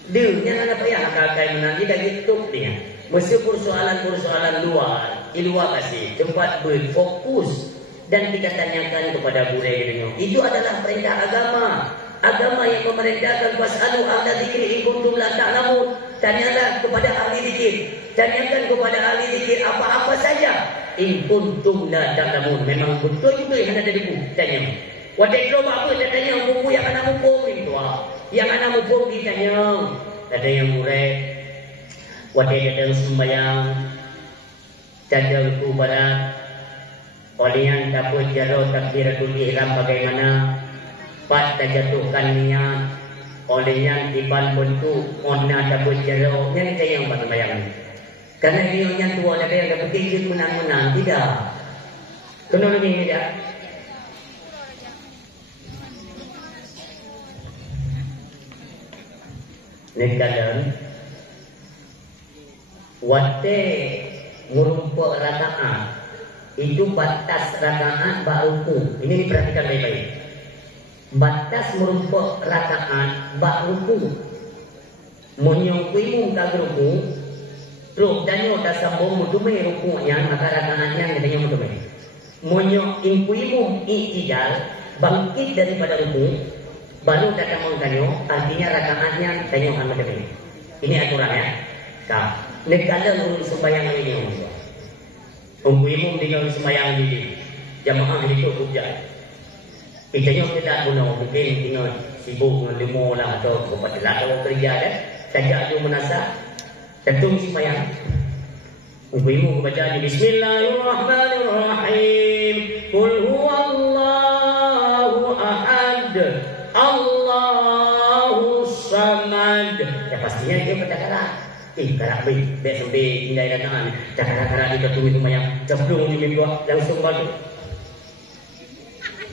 Dia jangan apa yang akal-akal menanti dah gitu dia. Mesti persoalan-persoalan luar, luar kasih tempat berfokus dan kita tanyakan kepada budaya itu adalah perintah agama. Agama yang memerintahkan fasalu ahla dzikri in kuntum la ta'lamun. Tanyalah kepada ahli zikir. Tanyakan kepada ahli zikir apa-apa saja. In kuntum la ta'lamun. Memang betul juga yang ada di buku. Tanya. Wadai coba apa dia tanya buku yang anak mumpung itu. Yang anak mumpung ditanya. Ada yang murid. Wadai datang sembahyang. Cadang ku barat. Oleh yang dapat jaro takbiratul ihram bagaimana? Pat terjatuhkan niat. Oleh yang tiban bentuk ona dapat jaro. Yang kita yang berbayang. Karena dia yang tua ada yang dapat izin menang-menang. Tidak. Kena lebih tidak. Nekalan wate merumpuk rakaat itu batas rakaat baruku. Ini diperhatikan baik-baik. Batas merumpuk rakaat baruku. Menyongkuimu kagruku. Terus danyo dah sambung mudume rukunya maka rakaatnya katanya mudume. Menyongkuimu i'tidal bangkit daripada ruku. Baru datang mengkanyo, artinya rakaatnya tanya Muhammad ini. Ini aturannya. Kah, negara urus sembahyang ini. Umum tinggal sembahyang ini. Jamaah itu hujan. Itanya tidak guna mungkin tinggal sibuk dengan limo lah atau kepada atau kerja ada. Tajak tu menasa, tentu sembahyang. Umum baca di Bismillahirrahmanirrahim. Qul huwallahu ahad. Allahu samad. Ya pastinya dia kata-kata. Karak baik. Biar sampai tinggal datang. Kata-kata dia ketemu semuanya. Ceplung di minggu. Langsung balik.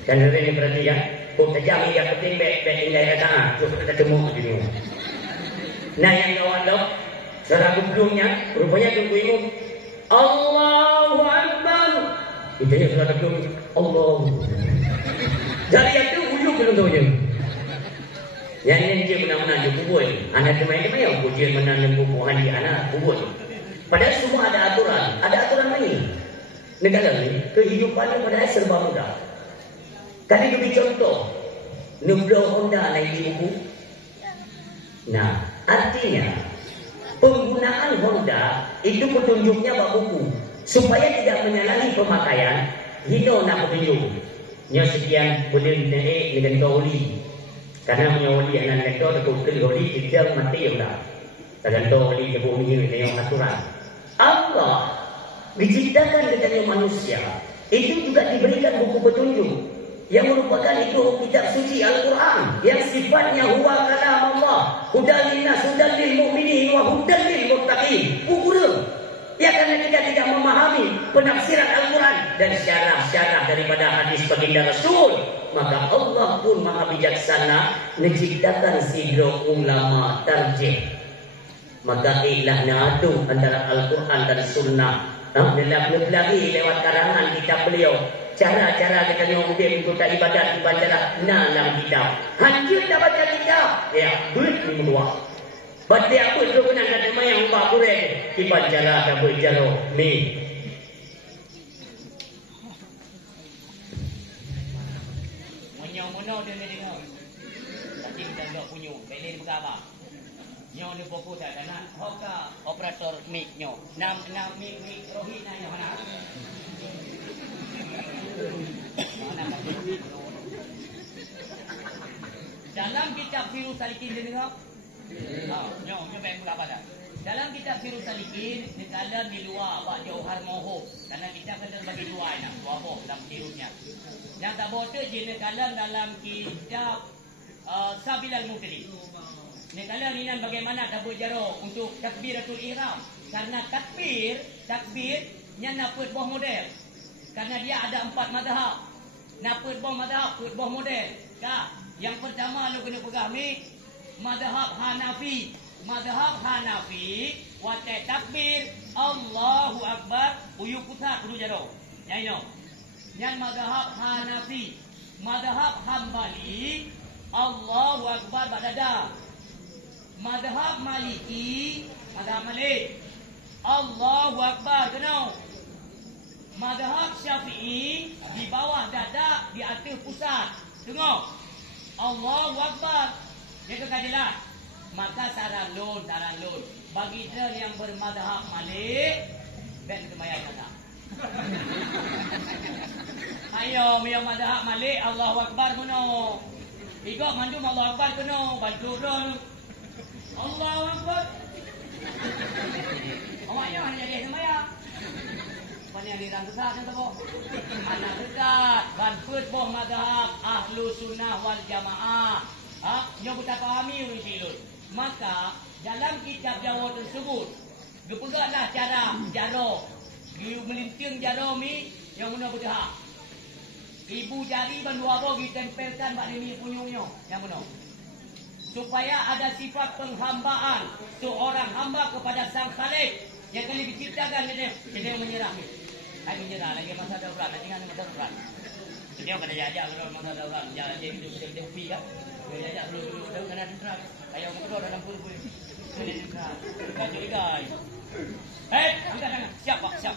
Dan ini berarti ya. Kau tajam yang penting. Biar tinggal datang. Terus kita temu. Nah yang kawan dok. Cara geblungnya, rupanya tunggu imam. Allahu Akbar. Itu yang sudah geblung. Allah. Jadi itu ujung belum tahu je. Yang ini dia benar-benar dia kubur. Anak teman-teman yang pujian menanam buku handi anak kubur. Padahal semua ada aturan. Ada aturan lain. Negara ni kehidupannya padahal serba mudah. Kali beri contoh. Nubla Honda naik di buku. Nah, artinya penggunaan Honda itu petunjuknya bak buku supaya tidak menyalahi pemakaian. Hino nak petunjuk. Nya sekian boleh naik dengan oli. Karena punya oli anak nekto tekuk oli kita mati yang dah. Tergantung oli ke bumi ini yang aturan. Allah diciptakan dengan manusia itu juga diberikan buku petunjuk yang merupakan itu kitab suci Al-Quran yang sifatnya huwa kalam Allah hudan linnas hudan lil mu'minin wa hudan lil muttaqin. Buku dia. Ya karena kita tidak memahami penafsiran Al-Quran dan syarah-syarah daripada hadis baginda Rasul, maka Allah pun maha bijaksana menciptakan sidro ulama tarjih. Maka ilah nadu antara Al-Quran dan Sunnah. Lagi lewat karangan kitab beliau. Cara-cara kita yang mungkin untuk ibadat dibacalah dalam kitab. Hancur tak baca kitab. Ya, duit ni dua. Baca apa tu kena ada yang ubah kurang. Dibacalah tak berjaro. Ni. Mono dia ni dengar. Tadi kita tak punya. Beli berapa? Nyo ni fokus tak nak hoka operator mic nyo. Nam mic rohit na mana. Dalam kitab Sirus Salikin dia dengar. Nyo baik mula pada. Dalam kitab Sirus Salikin di dalam di luar Pak Johar Moho. Karena kita kena bagi dua nak apa dalam sirusnya. Yang tak boleh je dalam kitab Sabilal Mukli. Ni kalau ni bagaimana tak berjaro untuk takbiratul ihram. Karena takbir nya nak buah model. Karena dia ada 4 mazhab. Nak buah mazhab, buah model. Kah? Yang pertama lu kena pegang ni mazhab Hanafi. Mazhab Hanafi waktu takbir Allahu Akbar uyu putar kudu jaro. Nyai no. Yang mazhab Hanafi. Mazhab Hambali Allahu Akbar badada. Madhab Maliki, Madhab Malik Allahu Akbar, kena. Madhab Syafi'i di bawah dada, di atas pusat. Tengok. Allahu Akbar. Dia keadilan. Maka sarang lun. Bagi dia yang bermadhab Malik, ben kemayang kata. Ayo, yang madhab Malik Allahu Akbar kena. Ikut mandum Allahu Akbar kena. Bantu dulu. Allahu Akbar. Awaknya mana jadi semaya? Banyak dirang besar kan tabo. Anak dekat banput boh mazhab Ahlu Sunnah wal Jamaah. Nyo kita pahami urusan. Maka dalam kitab Jawa tersebut, gepegaklah cara jaro. Dia melinting jaro mi yang mana bedah. Ibu jari ban dua bagi tempelkan bak ni punyungnya. Yang mana? Supaya ada sifat penghambaan seorang hamba kepada Sang Khalik yang kali diciptakan dia menyerah. Hai menyerah lagi masa darurat, nanti kan masa darurat. Dia kena jajak kalau masa darurat, jangan jadi dia pi kan. Dia jajak dulu kena darurat. Ayo mengeluar dalam pul-pul. Ini darurat. Kan jadi guys. Angkat tangan. Siap Pak, siap.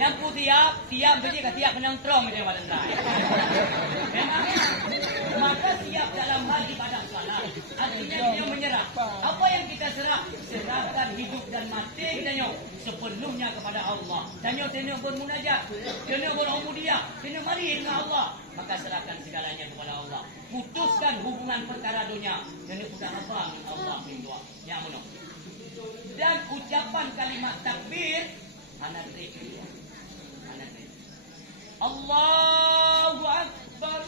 Yang putih tiap biji ke tiap menontrong itu yang pada maka siap dalam hal ibadah salat. Artinya dia menyerah. Apa yang kita serah? Serahkan hidup dan mati kita sepenuhnya kepada Allah. Dan tanya bermunajat, tanya berubudiyah, tanya mari dengan Allah. Maka serahkan segalanya kepada Allah. Putuskan hubungan perkara dunia. Tanya sudah apa Allah berdoa. Yang mana? Dan ucapan kalimat takbir anadri. Allahu Akbar.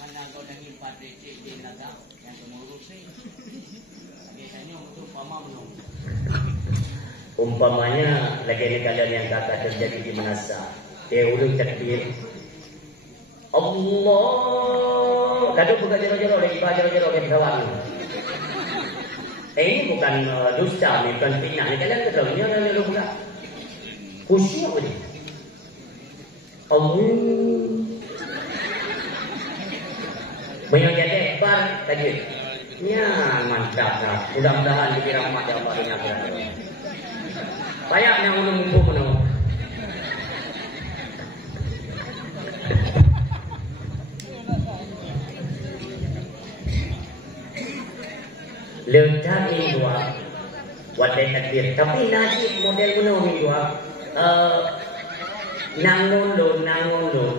Mana kau dah impat di naga yang mengurus ni. Biasanya untuk pamam. Umpamanya lagi kalian yang kata terjadi di Manasa. Dia urung takbir. Allah. Kadang buka jero-jero lagi, buka jero-jero lagi kawan. Ini bukan dusta, ini bukan fitnah. Ini kalian ketahu, ini orang-orang buka. Khusyuk ni. Allah. Banyak jadi ekbar tajwid. Ya, mantap lah. Mudah-mudahan diberi rahmat ya Allah dengan Allah. Payahnya ulun mumpung mana. Letak ini dua wadai takbir. Tapi nasib model mana ini dua nangun.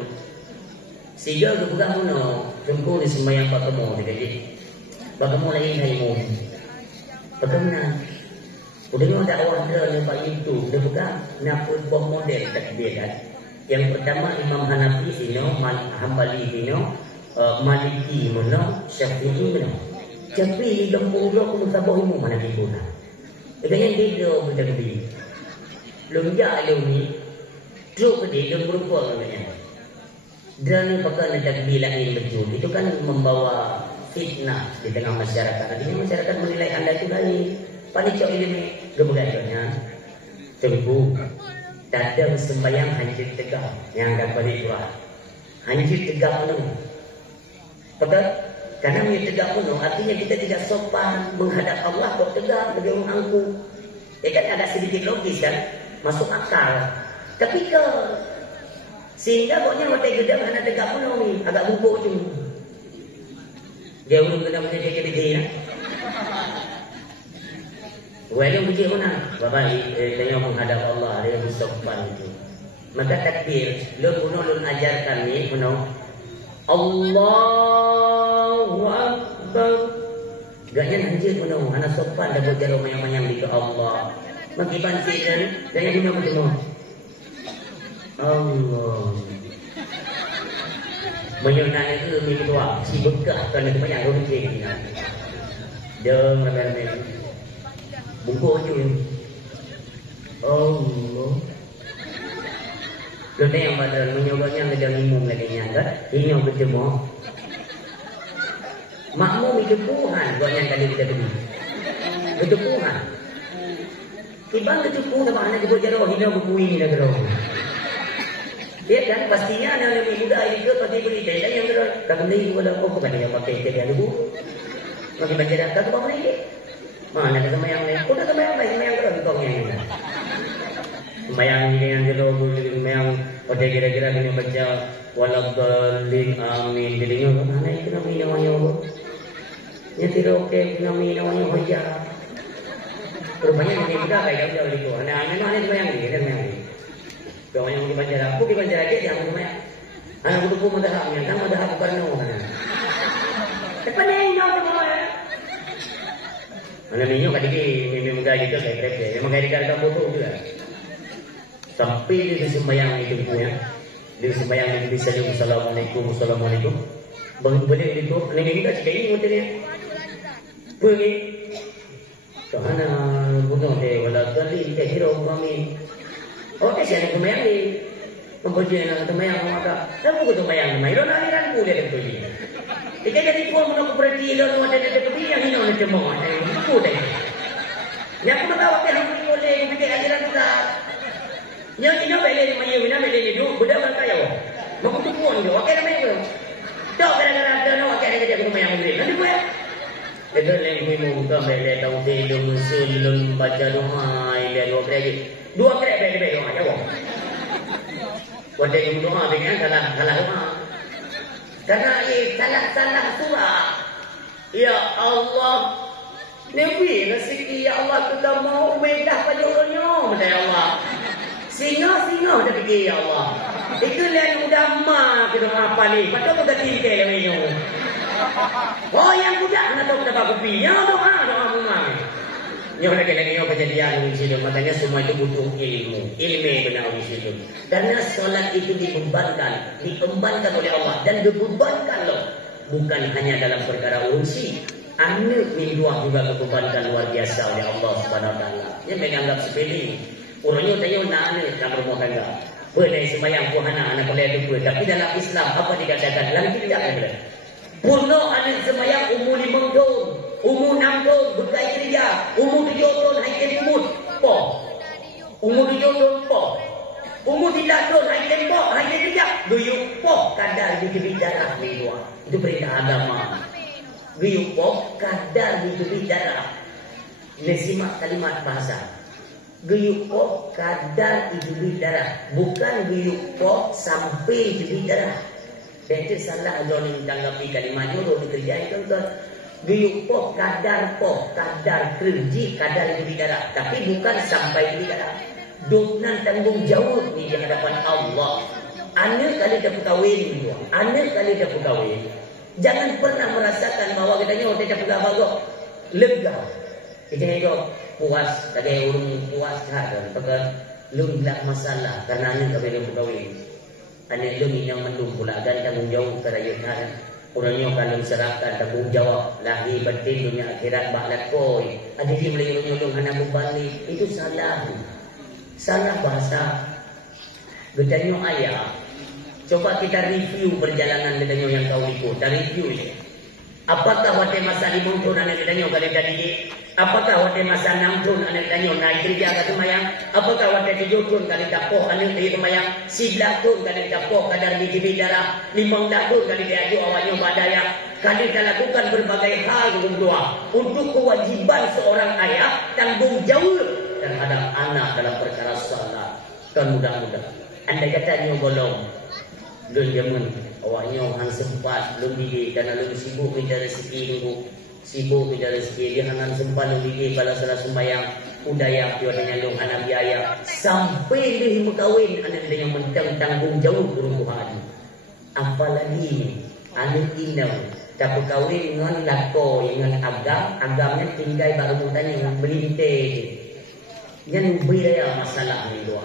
Sehingga kebuka mana jemput di sembahyang bertemu dikali. Bagaimana lagi haimu? Bagaimana? Udah ni ada awak dia nampak YouTube. Dia buka nak buat model takbir kan. Yang pertama Imam Hanafi sino, Hambali sino, Maliki mana, Syafi'i mana. Tapi di kampung aku mutabah ilmu mana diguna. Dengan dia bertakbir. Lumjak dia ni, truk dia berupa katanya. Dia ni pakai takbir lain betul. Itu kan membawa fitnah di tengah masyarakat. Artinya masyarakat menilai anda itu lain. Panicok ini gebergatnya. Tunggu. Dadang sembahyang hancur tegak. Yang akan balik keluar. Hancur tegak penuh. Betul? Karena dia tegak penuh, artinya kita tidak sopan menghadap Allah kok tegak bagi orang angku. Kan ada sedikit logis kan, masuk akal. Tapi ke sehingga pokoknya waktu gedang anak tegak penuh ni, agak bubuk tu. Dia belum kena punya kecil-kecil ya. Walaupun kecil mana, bapak tengok menghadap Allah, dia sopan itu. Maka takbir, lun ajarkan ni, Allahu Akbar. Gaknya nanti penuh anak sopan dah buat jaro mayang-mayang di ke Allah. Maki panci dan jangan guna bertemu. Allah. Menyunan itu minggu tua si bekah kan itu banyak orang kecil. Deng ramai-ramai. Bungkuk je. Allah. Lalu yang pada menyobanya ngejang imum lagi nyangka, ini yang bertemu. Makmum itu Tuhan, buat yang tadi kita beri. Itu Tuhan. Tiba itu Tuhan sama anak ibu jauh, hina buku ini dah jauh. Dia kan pastinya anak lebih muda itu pasti beri dia yang jauh. Kalau ni ibu dah bukan yang pakai dia dulu. Makin banyak dah tu apa ni? Mana sama yang ni? Udah sama yang baik, sama yang jauh kau yang ni. Mayang dengan jero mayang pada kira-kira kena baca waladdallin amin dilingo mana itu namanya wanyo nya tiro ke namanya wanyo hoja rupanya ini juga kayak jauh itu anak mana itu mayang ni kan mayang ni kalau yang dibaca aku dibaca lagi yang mayang anak buku madhabnya kan madhab karno kan depan ni no semua mana minyo kadiki mimi muda gitu kayak kerja yang mengajar kamu foto juga. Sampai di sembahyang itu punya, di sembahyang itu bisa juga assalamualaikum. Boleh itu, ini kita cakap ini modelnya. Pergi, kerana bunuh deh, walau kali kita hero kami. Oke, siapa sembahyang ni? Mempunyai sembahyang maka, dan buku sembahyang ni, itu aliran kuda itu ni. Kita jadi kuat menolak berarti lalu ada kepi yang ini oleh cemong, itu deh. Yang kita tahu kita harus boleh kita aliran kita. Yang ini beli ni mayu, ini beli ni dulu, budak mereka ya. Mau tu pun je, okey dah mayu. Tak kadang-kadang ada nak okey ada kerja rumah yang beli. Nanti buat. Itu lagi muka beli tahu dia musulun baca doa, dia dua kali. Dua kali beli doa jawab. Wajah yang doa dengan salah doa. Karena salah surah. Ya Allah. Nabi rezeki ya Allah kita mau medah pada orangnya, ya Allah. Singa dah pergi ya Allah. Itu yang udah mak kita apa ni? Patut kita tinggal lagi ni. Oh yang budak nak tahu kita kopi. Ya doa rumah. Nyo lagi kejadian di situ. Makanya semua itu butuh ilmu benar di situ. Karena solat itu dibebankan oleh Allah dan dibebankan loh. Bukan hanya dalam perkara ursi. Anak minduah juga dibebankan luar biasa oleh Allah Subhanahu Wa Taala. Dia menganggap sepele. Orangnya tanya nak ni nak berumah tangga. Boleh sembahyang puhana anak boleh itu. Tapi dalam Islam apa dikatakan? Dalam tidak ada. Purno anak sembahyang umur 5 tahun. umur 6 tahun berkai kerja, umur 7 tahun haikan umur po, umur 7 tahun po, umur 3 tahun haikan po, haikan kerja guyuk po kadar di darah dua. Itu perintah agama. Guyuk po kadar di darah. Ini simak kalimat bahasa. Guyuk po kadar di darah, bukan guyuk po sampai di darah. Itu salah ada yang tanggapi kalimat itu dikerjain tuan-tuan. Guyuk po kadar kerja kadar di darah, tapi bukan sampai di darah. Duknan tanggung jawab ni di hadapan Allah. Anak kali dah berkahwin, anak kali dah berkahwin. Jangan pernah merasakan bahawa katanya dia dah berkahwin lega. Kita itu puas, tadi orang puas ada, tapi lum tak masalah karena anak kami dah berkahwin. Anak lum yang mendung pula dan tanggung jawab kerajaan. Orangnya kalau serahkan tanggung jawab lahir batin dunia akhirat baklat koi. Ada dia boleh nyolong anak berbalik, itu salah. Salah bahasa. Katanya ayah. Coba kita review perjalanan katanya yang kau ikut. Kita review je. Apakah waktu masa 5 tahun anak katanya kalau tadi? Apakah waktu masa 6 tahun anak katanya naik kerja ke semayang? Apakah waktu 7 tahun kali tapoh anak kerja semayang? 11 tahun kali tapoh kadar biji darah? 15 tahun kali diaju awalnya badaya? Kali kita lakukan berbagai hal kedua untuk kewajiban seorang ayah tanggung jawab terhadap anak dalam perkara salat. Dan mudah-mudah anda katanya bolong belum jaman awaknya orang sempat belum didik dan belum sibuk minta rezeki nunggu sibuk minta rezeki dia hanya sempat belum didik kalau salah sembahyang udaya dia dengan anak biaya sampai dia berkahwin anak dia yang mentang tanggung jawab berukuhan apalagi anak inau tak berkahwin dengan lako dengan agamnya tinggal baru mudanya melintir yang beraya masalah ni dua.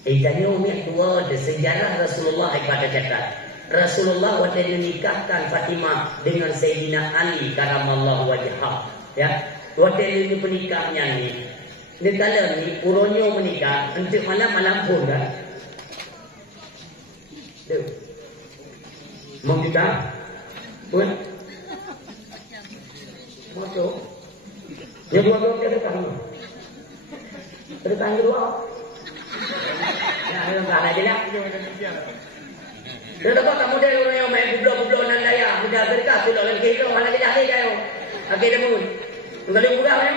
Tanya umi tua de sejarah Rasulullah kepada cakap. Rasulullah waktu menikahkan Fatimah dengan Sayyidina Ali karamallahu wajhah. Ya, waktu ini penikahnya ni. Negara ni uronyo menikah untuk malam-malam pun kan. Tuh. Mau kita? Pun. Masuk. Ya dua-dua kita kamu. Terus dua. Nah, enggak ada jelas. Dia dapat kamu dari orang yang main bublo-bublo nan daya, mudah berkah tu dalam kehidupan mana kita ada kayo. Okey demu. Enggak ada buka kan?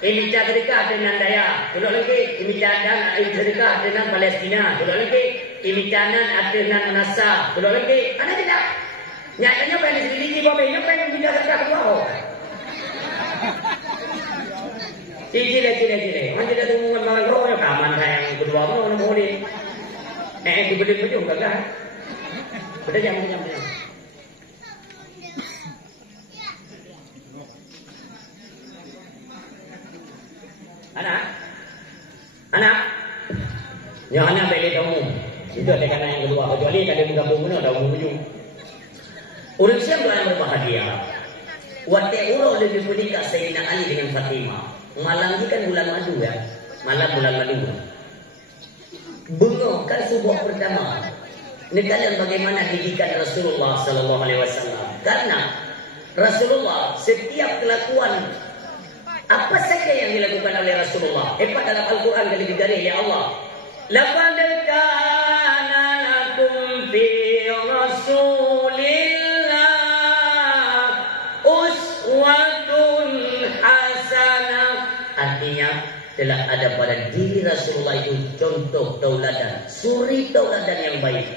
Ini cara dekat dengan daya. Tulok lagi imitanan sedekah dengan Palestina. Tulok lagi imitanan dengan Nasa. Tulok lagi mana tidak? Nyatanya pengen selidiki babenya pengen pindah ke kedua. Cile. Mana tidak tunggu dengan roh yang kaman yang kedua mana boleh. Dibeli baju enggak kan? Beda jam. Anak. Yang hanya beli kamu. Itu ada karena yang kedua. Kecuali kalau bergabung mana ada ujung. Orang siapa yang berbahagia? Waktu orang lebih menikah Sayyidina Ali dengan Fatimah. Malam ini kan bulan madu ya. Malam bulan madu. Bengokkan subuh pertama. Ini kalian bagaimana didikan Rasulullah Sallallahu Alaihi Wasallam. Karena Rasulullah setiap kelakuan apa saja yang dilakukan oleh Rasulullah. Hebat dalam Al-Quran kali digaris ya Allah. Laqad kana lakum fi Rasulillah uswatun hasanah. Artinya telah ada pada diri Rasulullah itu contoh tauladan, suri tauladan yang baik.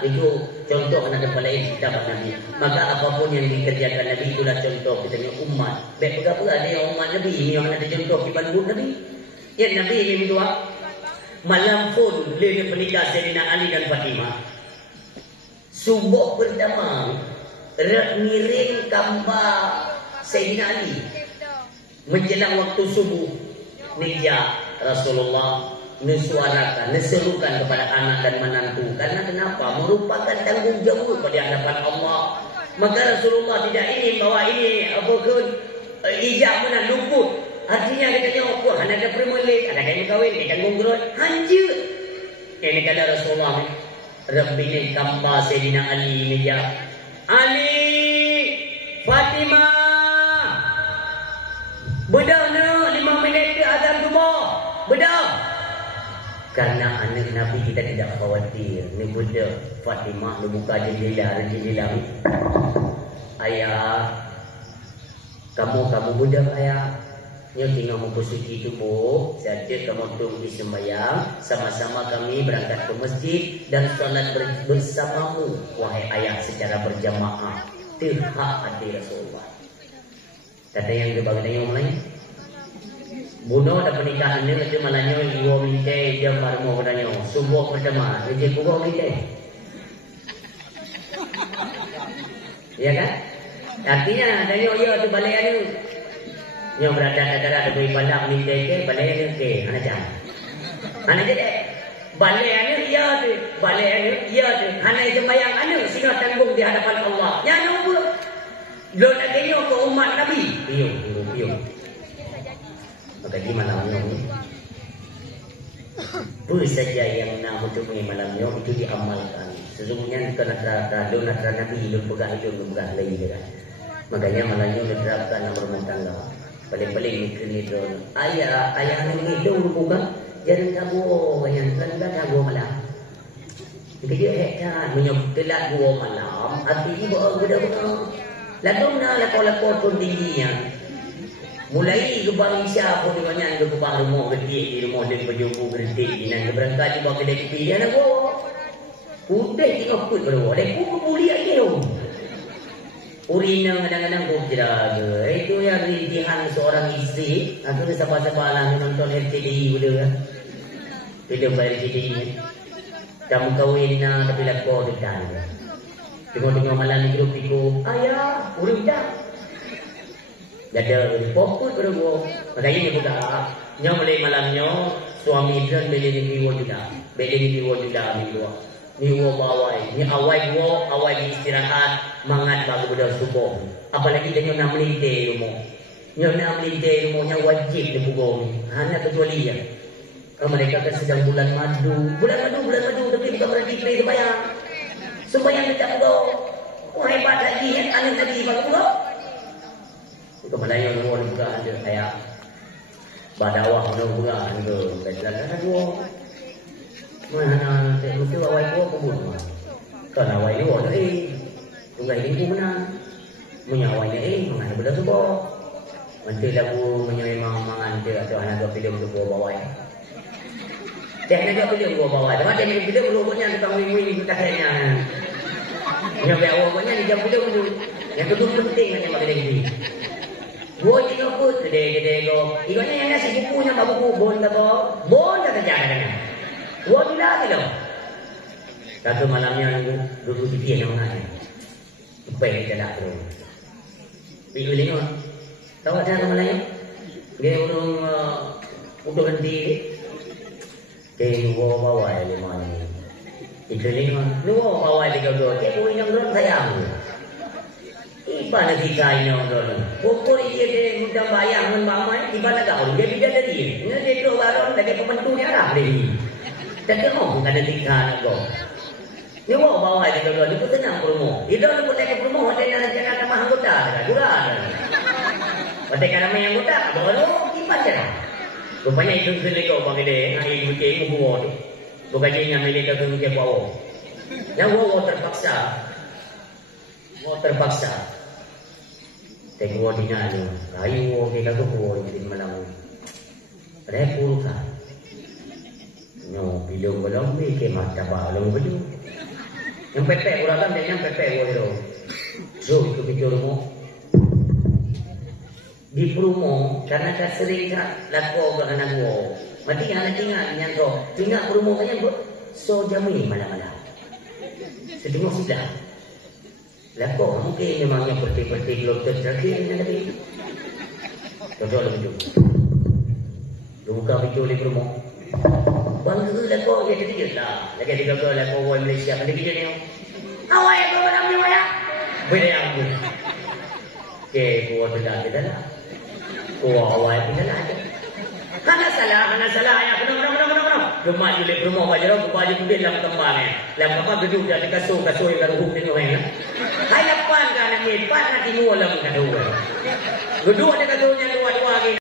Itu contoh anak kepala yang dapat Nabi. Maka apapun yang dikerjakan Nabi itulah contoh kita umat. Baik pula ada yang umat Nabi ini yang ada contoh di bandung Nabi. Ya Nabi ini dua malam pun dia menikah Sayyidina Ali dan Fatimah. Subuh pertama ngiring gambar Sayyidina Ali menjelang waktu subuh. Nija Rasulullah mensuarakan, menserukan kepada anak dan menantu. Karena kenapa? Merupakan tanggung jawab pada hadapan Allah. Maka Rasulullah tidak ingin bahawa ini apapun ijab mana luput. Artinya katanya apa? Anak ada permulik, anak yang kahwin, dia kan menggerut. Hancur. Ini kata Rasulullah. Rabbi ni kamba Sayyidina Ali Nija. Ali Fatimah Bedah nak 5 minit ke azan subuh. Bedah. Karena anak Nabi kita tidak khawatir. Ni bedah Fatimah dia buka jendela ni. Ayah, kamu bedah ayah. Nyo tinggal mempersuci tubuh saja kamu tunggu sembahyang. Sama-sama kami berangkat ke masjid dan solat bersamamu wahai ayah secara berjamaah. Itu hak hati Rasulullah. Kata yang dia bagi tanya mulai. Bunuh dah pernikahan ni macam malahnya 2 minit jam baru mau bertanya. Subuh pertama dia pukul minit. Ya kan? Artinya tanya ya tu balik ni. Yang berada ada beri pandang minit ke balik ni ke anak jangan. Anak jadi balik ni ya tu, balik ni ya tu. Anak sembahyang anu sehingga tanggung di hadapan Allah. Yang nombor lo nak tengok ke umat Nabi. Piung. Maka di malamnya ni apa saja yang nak menemui malamnya itu diamalkan. Sesungguhnya kena Nabi lu pegang itu lu pegang lagi kan. Makanya malamnya diterapkan nomor rumah tangga. Paling-paling mikir ni tu. Ayah ni hidup bukan jangan kabur yang kan kabur malam. Dia hebat menyoktelat gua malam. Hati ni budak-budak. Lalu nak lakon-lakon pun tingginya. Mulai gebang Isya pun banyak ke gebang rumah getik di rumah dia berjumpa getik di nan berangkat di bawah kedai kopi dia nak gua. Udah tengok kut berdua. Dia pun boleh lagi tu. Urina kadang-kadang kau jaga. Itu yang rintihan seorang isteri. Aku ni sabar-sabar lah menonton RCTI benda. Film RCTI ni. Kamu kahwin nak tapi lakon dekat. Tengok-tengok malam ni hidup ayah, urut dah. Dada fokus pada gua. Makanya dia buka. Nya mulai malamnya suami dia beli ni gua juga. Beli ni gua juga ni gua. Ni gua bawai. Ni awal istirahat mangat baru pada subuh. Apalagi dia nak melintir rumah. Nya nak melintir rumahnya wajib dia pukul ni. Hanya kecuali ya. Mereka kan sedang bulan madu tapi bukan berarti play bayar. Sembahyang tidak berdoa. Oh hebat lagi ya. Anak tadi baru berdoa. Itu Melayu orang buka ada kayak badawah orang buka ada. Betul-betul dua. Mana mesti awal dua pun. Kan awal dua tu tunggai ini mana. Menyawainya mengenai benda tu boh. Nanti lagu menyawai mangan dia atau anak dua film tu bawa. Jangan dia film bawa. Tapi dia film rupanya tukang wing-wing kita kayaknya. Yang awalnya di jam video tu. Yang tu penting macam bagi dia. Gua tengok pun gede go. Ikannya yang nasi bukunya buku bon dah terjaga. Gua bilang tu. Satu malamnya dulu TV yang mana? Supaya kita nak tu. Pergi tengok. Tahu ada Melayu? Dia orang untuk henti. Dia gua bawa lima ni. Itu lima. Lu bawa 32. Dia punya orang sayang. Iba nanti kain orang. Pokok dia mudah bayang dengan mama. Iba nak kau dia tidak ada dia. Dia tu baron lagi pembantu dia lah dia. Tak tahu bukan ada tingkah nak kau. Dia bawa 32. Dia pun tenang promo. Dia dah pun naik promo. Dia nak jangan nama anggota. Durang. Pakai nama yang anggota. Baru iba je. Rupanya itu selekau bagi dia. Air putih membuat. Bukan dia yang milik ke muka bawah. Yang bawah terpaksa. Tengok tinggal tu. Kayu kita tu pun di malam. Repul kan. No, belum ke mata balong belum. Yang pepek orang kan yang pepek orang. So itu pikir rumah. Di perumahan karena saya sering laku ke anak gua. Mati anak tinggal perumahan yang so jamin malam-malam. Setengah sudah. Laku mungkin memangnya peti-peti lokal terakhir yang ada itu. Contoh lebih tu. Buka pintu di perumahan. Bangga laku dia ketiga lah. Lagi tiga laku orang Malaysia pada kita ni. Awak yang kau namanya awak? Beda yang aku. Okay, gua tidak lah. Wah, awal kita lah. Hana salah. Ayah, benar. Rumah di rumah baju baju tu dia dalam kembang ni. Dalam kembang duduk di kasur yang garuh tengok ni. Hai lapan kan ni, pan nak timur lah bukan dua. Duduk di kasurnya dua-dua lagi.